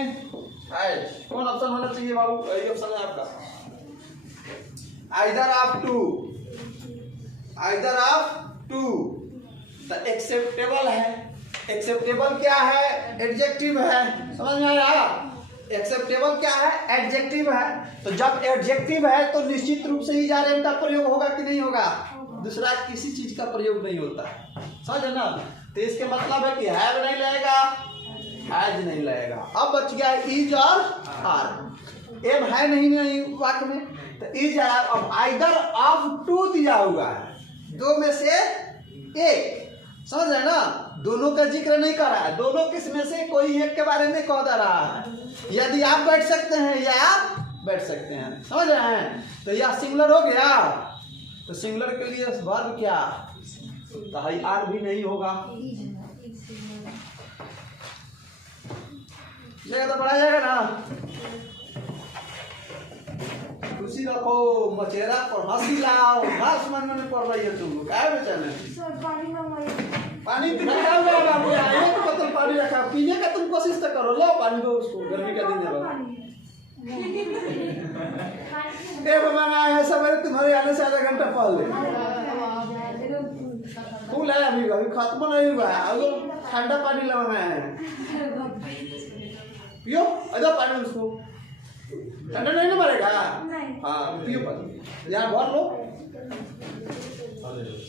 हैज। कौन ऑप्शन होना चाहिए बाबू? यही ऑप्शन है आपका। Either of two, either of two. तो एक्सेप्टेबल है। एक्सेप्टेबल क्या है? एडजेक्टिव है। समझ में आया? एक्सेप्टेबल क्या है? एडजेक्टिव है। तो जब एडजेक्टिव है तो निश्चित रूप से इज आर एम का प्रयोग होगा कि नहीं होगा? दूसरा किसी चीज का प्रयोग नहीं होता है। समझ ना? तो इसके मतलब है कि हैव नहीं लगेगा, हैज नहीं लगेगा। अब बच गया इज और आर। एम है नहीं वाक्य में, तो इज आर। अब आइदर ऑफ टू दिया हुआ है, दो में से एक। समझ रहे ना? दोनों का जिक्र नहीं कर रहा है, दोनों किस में से कोई एक के बारे में कह रहा है। यदि आप बैठ सकते हैं या आप बैठ सकते हैं। समझ रहे हैं? तो यह सिंगुलर हो गया। तो सिंगुलर के लिए वर्ब क्या? तो हाई आर भी नहीं होगा। तो पढ़ा जाएगा ना? खुशी रखो, मचेरा पर हंसी लाओ। हंस मन में पढ़ रही है तुम, क्या बेचैन? पानी पीने का बाबू, एक बोतल पानी रखा, पीने का तुम कोशिश तो करो। लो पानी दो उसको, गर्मी का दिन है। टेप मंगाए हैं सब तुम्हारे आने से आधा घंटा पहले। फूल है अभी अभी खत्म नहीं हुआ है, अभी ठंडा पानी लगाए हैं। पियो अदा पानी उसको, ठंडा नहीं ना मरेगा। हाँ पियो पानी, यहाँ भर लो।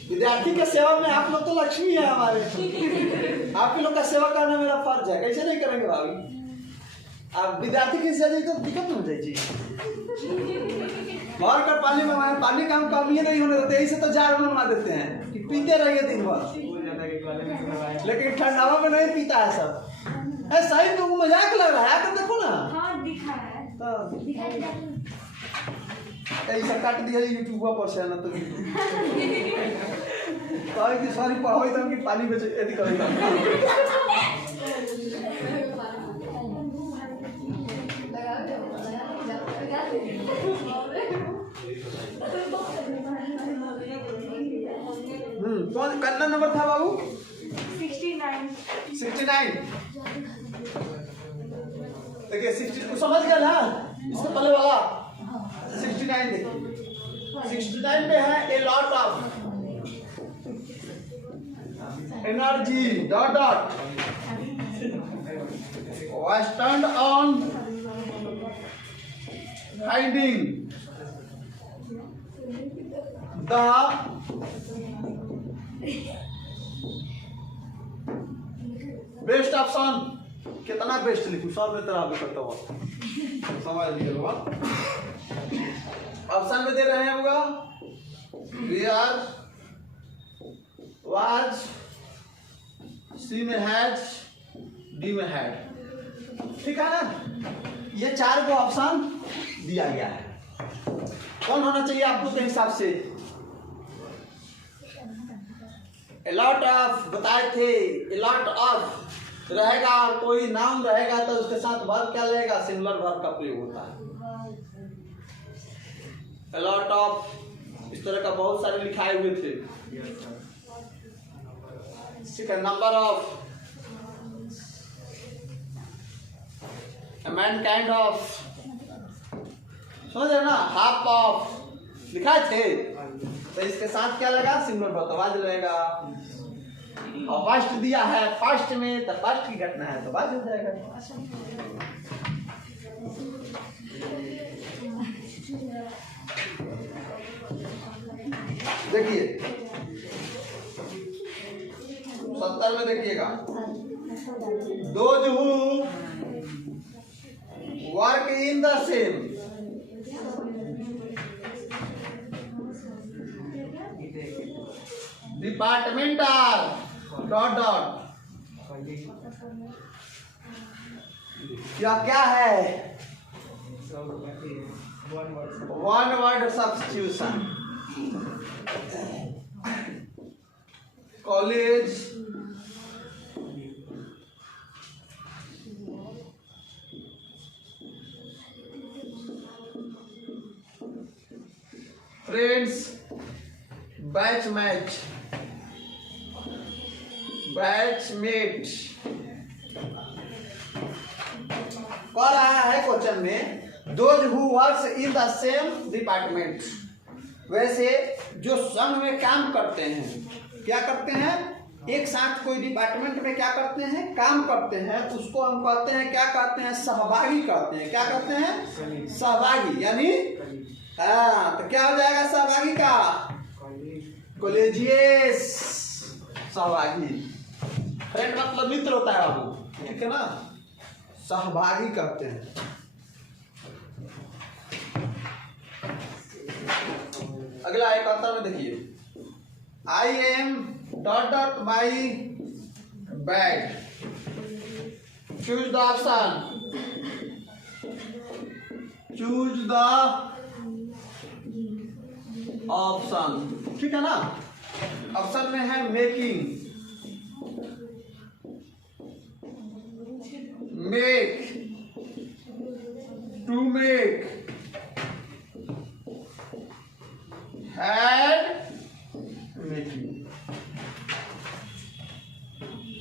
विद्यार्थी के सेवा में आप लोग तो लक्ष्मी है हमारे। आपके लोग का सेवा करना मेरा फर्ज है, कैसे नहीं करेंगे भाभी। आप विद्यार्थी की सेवा तो दिक्कत हो जाएगी। भर कर पानी मंगाए, पानी का हम कमी नहीं होने देते, इसे तो जार मंगा देते हैं कि पीते रहिए दिन भर, लेकिन ठंडावा में नहीं पीता है सब। सही तो मजाक लग रहा है, तो देखो ना। हाँ दिखा है तो ऐसा काट दिया यूट्यूब पर से ना तो कहे कि सॉरी पढ़ाई तो कि पानी बेच यदि करेगा। कौन कितना नंबर था बाबू? 69। देखिए 60 समझ गया ना, इसके पहले वाला 69 देखिए। 69 में है a lot of energy dot dot was turned on finding the best option. कितना बेस्ट लिखूं, सब में तरह भी करता हुआ समझ लीजिएगा। ऑप्शन में दे रहे हैं होगा वेयर, वाज, सी में हैज, डी में हैड। ठीक है ना, ये 4 को ऑप्शन दिया गया है। कौन होना चाहिए आप लोग के हिसाब से? A lot of बताए थे, a lot of रहेगा और कोई नाम रहेगा तो उसके साथ वर्ब क्या लगेगा? सिंगुलर वर्ब का प्रयोग होता है। A lot of इस तरह का बहुत सारे लिखाए हुए थे। ठीक है, नंबर ऑफ, मैनकाइंड ऑफ, समझ रहे ना, हाफ ऑफ लिखाए थे, तो इसके साथ क्या लगा? सिंगुलर वर्ब वाज रहेगा। और फर्स्ट दिया है फर्स्ट में, तो फर्स्ट की घटना है तो वाज हो जाएगा। देखिए 70 में देखिएगा, those who work in the same, department R dot dot, क्या है? One word substitution. College, friends, batch match, batchmate. कह रहा है क्वेश्चन में those who works in the same department. वैसे जो संघ में काम करते हैं, क्या करते हैं? एक साथ कोई डिपार्टमेंट में क्या करते हैं? काम करते हैं, उसको हम कहते हैं, क्या कहते हैं? सहभागी कहते हैं। क्या कहते हैं? सहभागी। यानी तो क्या हो जाएगा सहभागी का? कॉलेजियस सहभागी। फ्रेंड मतलब मित्र होता है बाबू, ठीक है ना, सहभागी कहते हैं। अगला एक आता में देखिए, I am dot dot my bag, choose the option, choose the option. ठीक है ना, ऑप्शन में है making, make, to make, had, making.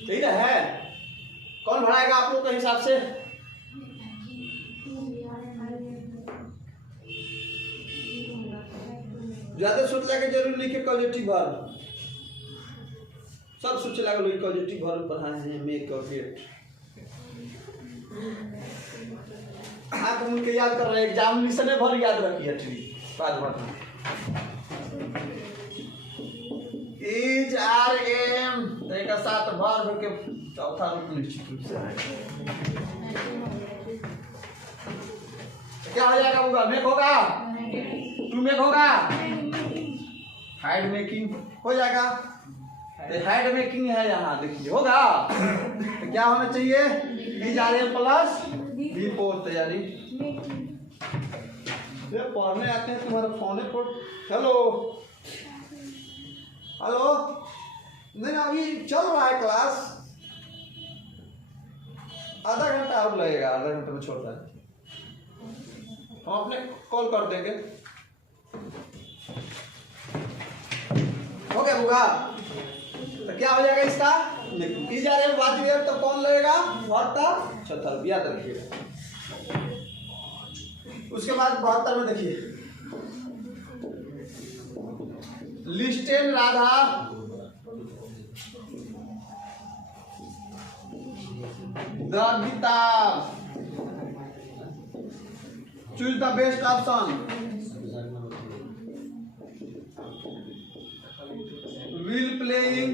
ठीक है, कौन बढ़ाएगा आप लोग के हिसाब से? ज्यादा सोचला के जरूरी नहीं कि पॉजिटिव वर्ब सब सोचे लागल वही पॉजिटिव वर्ब पढ़ाए हैं मेक और गेट। आप उनके याद कर रहे हैं एग्जामिनेशन भर याद रखिए बाद में इज आर एम एक साथ वर्ब के चौथा रूप निश्चित रूप से आएगा। क्या हो जाएगा होगा मेक होगा टू मेक होगा हाइड मेकिंग हो जाएगा। तो हाइड मेकिंग है यहाँ देखिए होगा तो क्या होना चाहिए is are am plus B four तैयारी। पढ़ने आते हैं तुम्हारा फोन पर हेलो हेलो नहीं अभी चल रहा है क्लास आधा घंटा और लगेगा आधा घंटे में छोड़ता है हम अपने कॉल कर देंगे हो गया होगा तो क्या हो जाएगा इसका इज आर एम बात तो कौन लगेगा बहत्तर चौथा याद रखिएगा। उसके बाद 72 में देखिए listen Radha the Gita choose the best option will playing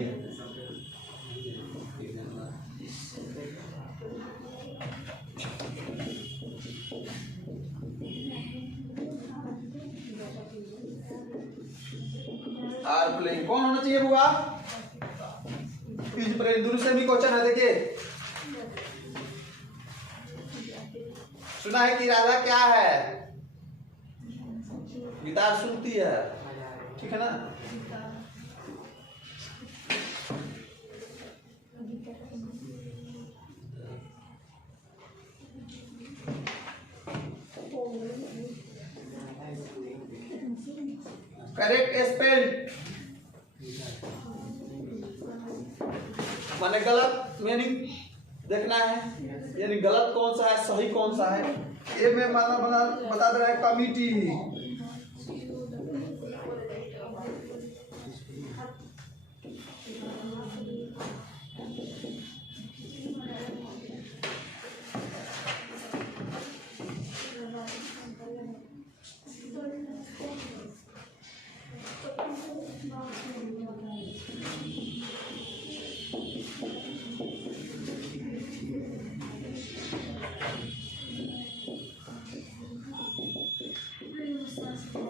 or playing कौन होना चाहिए बुआ इस पर दूसरे भी क्वेश्चन है देखिए सुना है कि राधा क्या है गिटार सुनती है ठीक है ना। करेक्ट स्पेल्ड माने गलत मीनिंग देखना है यानी गलत कौन सा है सही कौन सा है। ये में माना बता दे रहा है कमिटी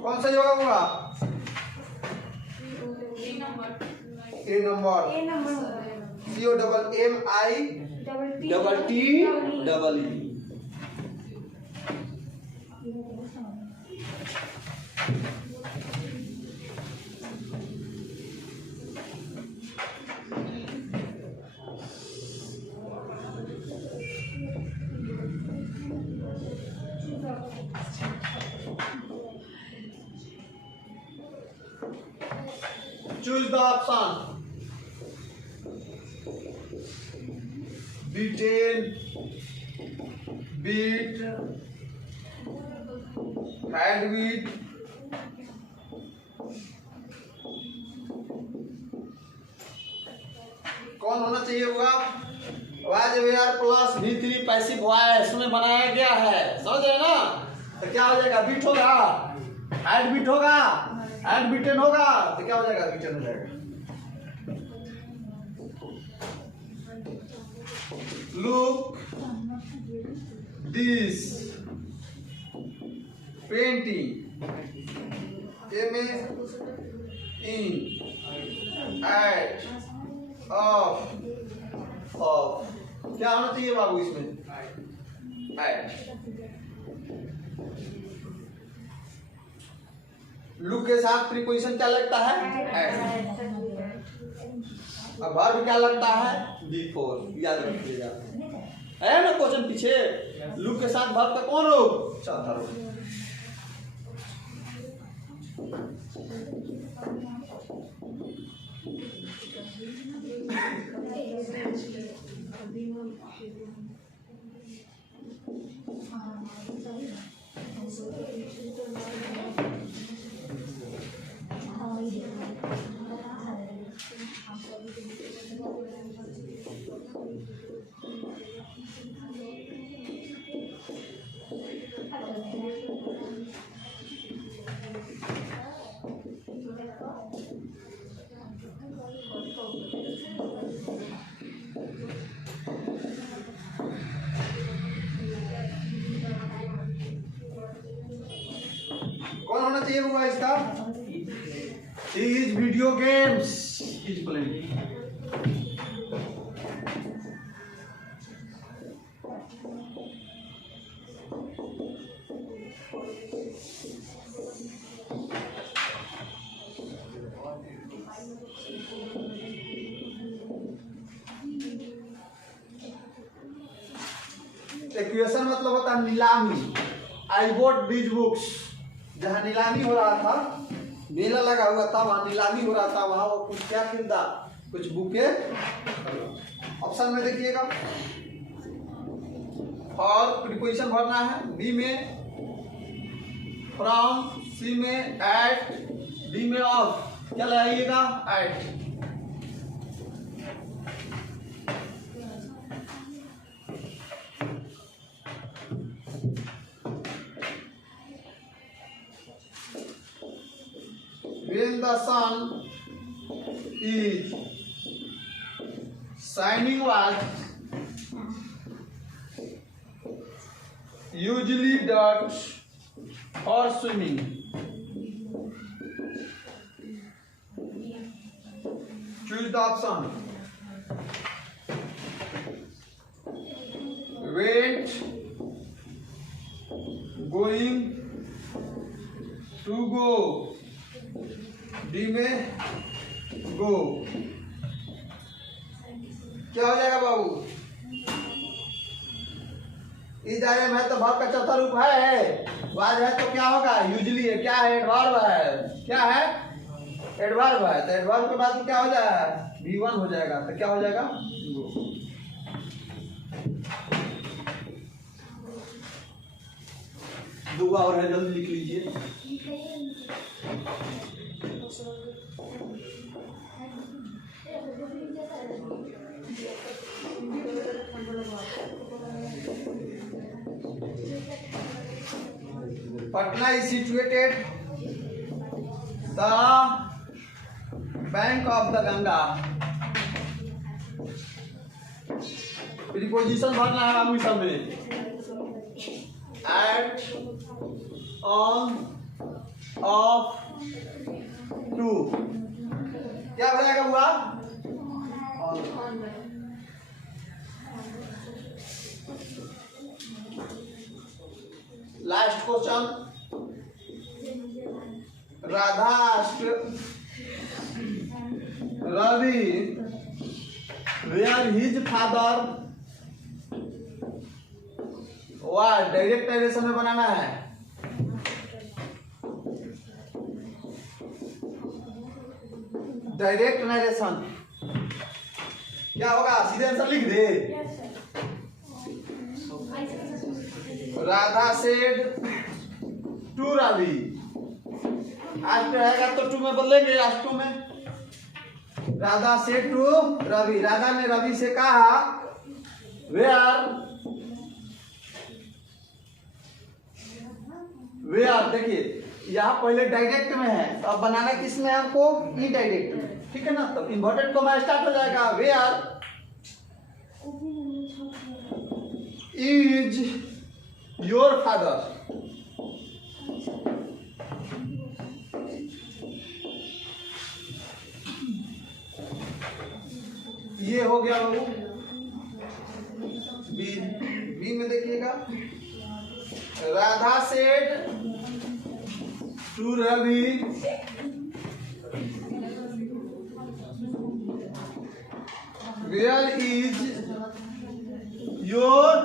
कौन सा योगा होगा A number CO double MI double T double E choose the option beaten beat hand with कौन होना चाहिए होगा was were plus V3 passive voice में बनाया गया है समझ रहे ना। तो क्या हो जाएगा बीट होगा हैड बीट होगा हैड बीटन होगा तो क्या हो जाएगा बीटन हो जाएगा। Look this painting in at off क्या होना चाहिए बाबू इसमें एट लुक के साथ प्रीपोजिशन क्या लगता है एट अब वर्ब क्या लगता है बिफोर याद रखिएगा है ना क्वेश्चन पीछे लुक के साथ वर्ब का कौन रूप चौथा रूप। कौन होना चाहिए होगा इसका? Is video games is playing. Equation मतलब होता है नीलामी। आई बोट दीज बुक्स, जहाँ नीलामी हो रहा था, मेला लगा हुआ था, वहाँ नीलामी हो रहा था, वहाँ वो कुछ क्या खरीदा, कुछ बुके। ऑप्शन में देखिएगा, और प्रीपोजिशन भरना है। बी में फ्रॉम, सी में एट, डी में ऑफ। क्या लगाइएगा? Eight. When the sun is shining what? Usually dirt or swimming. Choose the option. Went, going, to go. D में गो। क्या हो जाएगा बाबू? इज आई एम है तो वर्ब का चौथा रूप है। वाज है तो क्या होगा? यूजली है। क्या है? एडवर्ब है। क्या है? एडवर्ब है। तो एडवर्ब के बाद क्या हो जाएगा? V1 हो जाएगा। तो क्या हो जाएगा? गो। दुआ और है, जल्दी लिख लीजिए। Patna is situated the bank of the Ganga. Preposition भरना है बाबू सब में। At, on, off, to। क्या बनेगा हुआ? Last question. Radha asked Ravi where his father was। Direct narration में बनाना है। डायरेक्ट नरेशन क्या होगा? सीधे आंसर लिख दे। Radha said to Ravi. आज तो रहेगा तो टू में बदलेंगे। आज टू में राधा सेड टू रवि। राधा ने रवि से कहा वेयर। देखिए यहाँ पहले डायरेक्ट में है, तो अब बनाना किस में हमको? इनडायरेक्ट में। ठीक है ना? तो इन्वर्टेड कॉमा स्टार्ट हो जाएगा। Where is your father. ये हो गया बाबू। बी में देखिएगा, Radha said to Ravi where is your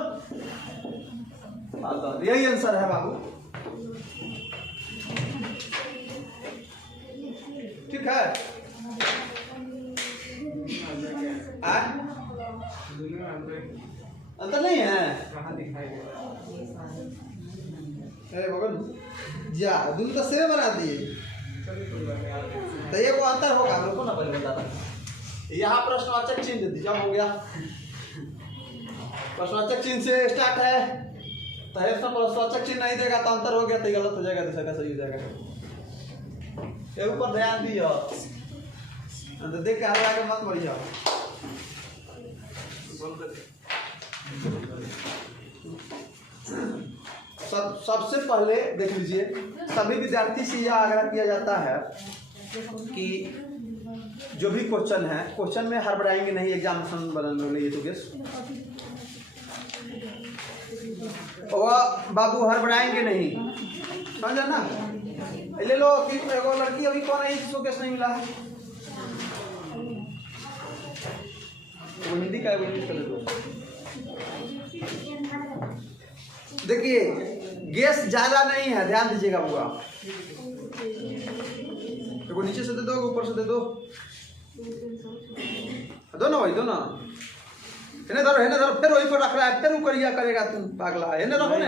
father. यही आंसर है बाबू। ठीक है? अंतर नहीं है? अरे बगल जा दूध तो सेव बना दिए। तो ये को अंतर होगा, रुको ना पहले बताता। यहाँ प्रश्नवाचक चिन्ह दे दीजिए। हो गया, प्रश्नवाचक चिन्ह से स्टार्ट है। तो इसमें प्रश्नवाचक चिन्ह नहीं देगा तो अंतर हो गया, तो गलत हो जाएगा। दूसरा का सही हो जाएगा। ये ऊपर ध्यान दियो, तो देख के हल्ला के मत बढ़िया। सबसे पहले देख लीजिए, सभी विद्यार्थी से यह आग्रह किया जाता है कि जो भी क्वेश्चन है, क्वेश्चन में हड़बड़ाएंगे नहीं, एग्जामिनेशन बदल ये तो गेस वह बाबू हड़बड़ाएंगे नहीं, समझा ना। ले लो कि एगो लड़की अभी कौन है जिसको केस नहीं मिला है, वो हिंदी का इंग्लिश कर दो। देखिए गैस ज्यादा नहीं है, ध्यान दीजिएगा बुआ। देखो नीचे से दे दो, ऊपर से दे दो, दो ना भाई, दो ना। हेने धरो, फिर वही पर रख रहा है, फिर वो करेगा तुम पागला। हेने रखो ना,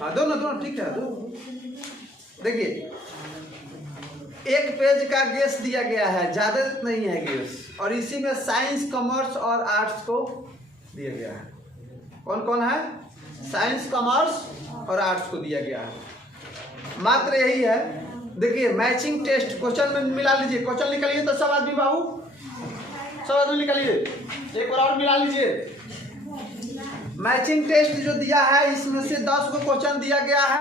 हाँ दो ना, ठीक है दो। देखिए एक पेज का गेस दिया गया है, ज्यादा नहीं है गेस, और इसी में साइंस, कॉमर्स और आर्ट्स को दिया गया है। कौन कौन है? साइंस, कॉमर्स और आर्ट्स को दिया गया है। मात्र यही है। देखिए मैचिंग टेस्ट क्वेश्चन में मिला लीजिए, क्वेश्चन निकालिए तो सब आदमी बाबू, सब आदमी निकालिए, एक बार और मिला लीजिए। मैचिंग टेस्ट जो दिया है इसमें से 10 को क्वेश्चन दिया गया है।